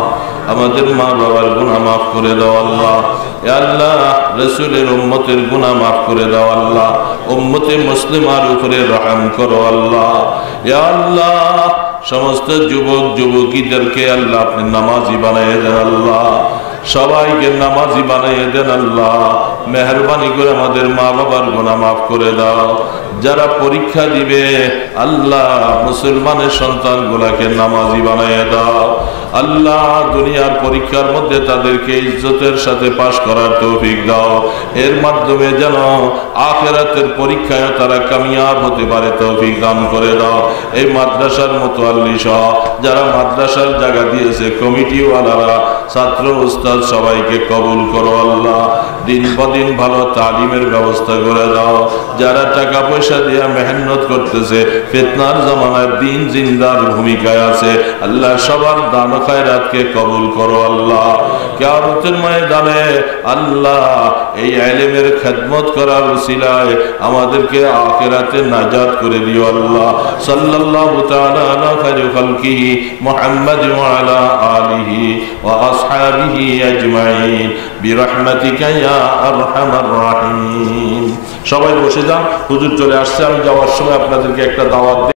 আমাদের মা বাবার গুনাহ মাফ করে দাও আল্লাহ। ইয়া আল্লাহ, রাসূলের উম্মতের গুনাহ মাফ করে দাও আল্লাহ, উম্মতে মুসলিমার উপরে রহম করো আল্লাহ। ইয়া আল্লাহ, সমস্ত যুবক যুবতীদেরকে আল্লাহ আপনি নামাজি বানিয়ে দেন আল্লাহ, সবাইকে নামাজি বানিয়ে দেন আল্লাহ। মেহেরবানি করে আমাদের মা বাবার গুনাহ মাফ করে দাও। যারা পরীক্ষা দিবে আল্লাহ, মুসলমানের সন্তানগুলাকে নামাজি বানিয়ে দাও আল্লাহ। দুনিয়ার পরীক্ষার মধ্যে তাদেরকে ইজ্জতের সাথে পাশ করার তৌফিক দাও, এর মাধ্যমে যেন আখিরাতের পরীক্ষায় তারা কামিয়াব হতে পারে তৌফিক দান করে দাও। এই মাদ্রাসার মুতাল্লি সহ যারা মাদ্রাসার জায়গা দিয়েছে, কমিটিওয়ালারা, ছাত্র উস্তাদ সবাইকে কবুল করো আল্লাহ। দিন বদিন ভালো তালিমের ব্যবস্থা করে দাও। যারা টাকা পয়সা দিয়ে মেহনত করতেছে, ফিতনার জামানায় দিন জিন্দার ভূমিকায় আছে, আল্লাহ সবার দান খায়রাতকে কবুল করো আল্লাহ। কিয়ামতের ময়দানে আল্লাহ এই ইলমের খেদমত করার উসিলায় আমাদেরকে আখিরাতে নাজাত করে দিও আল্লাহ। সাল্লাল্লাহু তাআলা আলা খায়রি খালকিহি মুহাম্মাদ ওয়া আলা আলিহি ওয়া আসহাবিহি আজমাইন বিরহমাতিকা ইয়া আরহামার রাহিম। সবাই বসে যান, হুজুর চলে আসছে। আমি যাওয়ার সময় আপনাদেরকে একটা দাওয়াত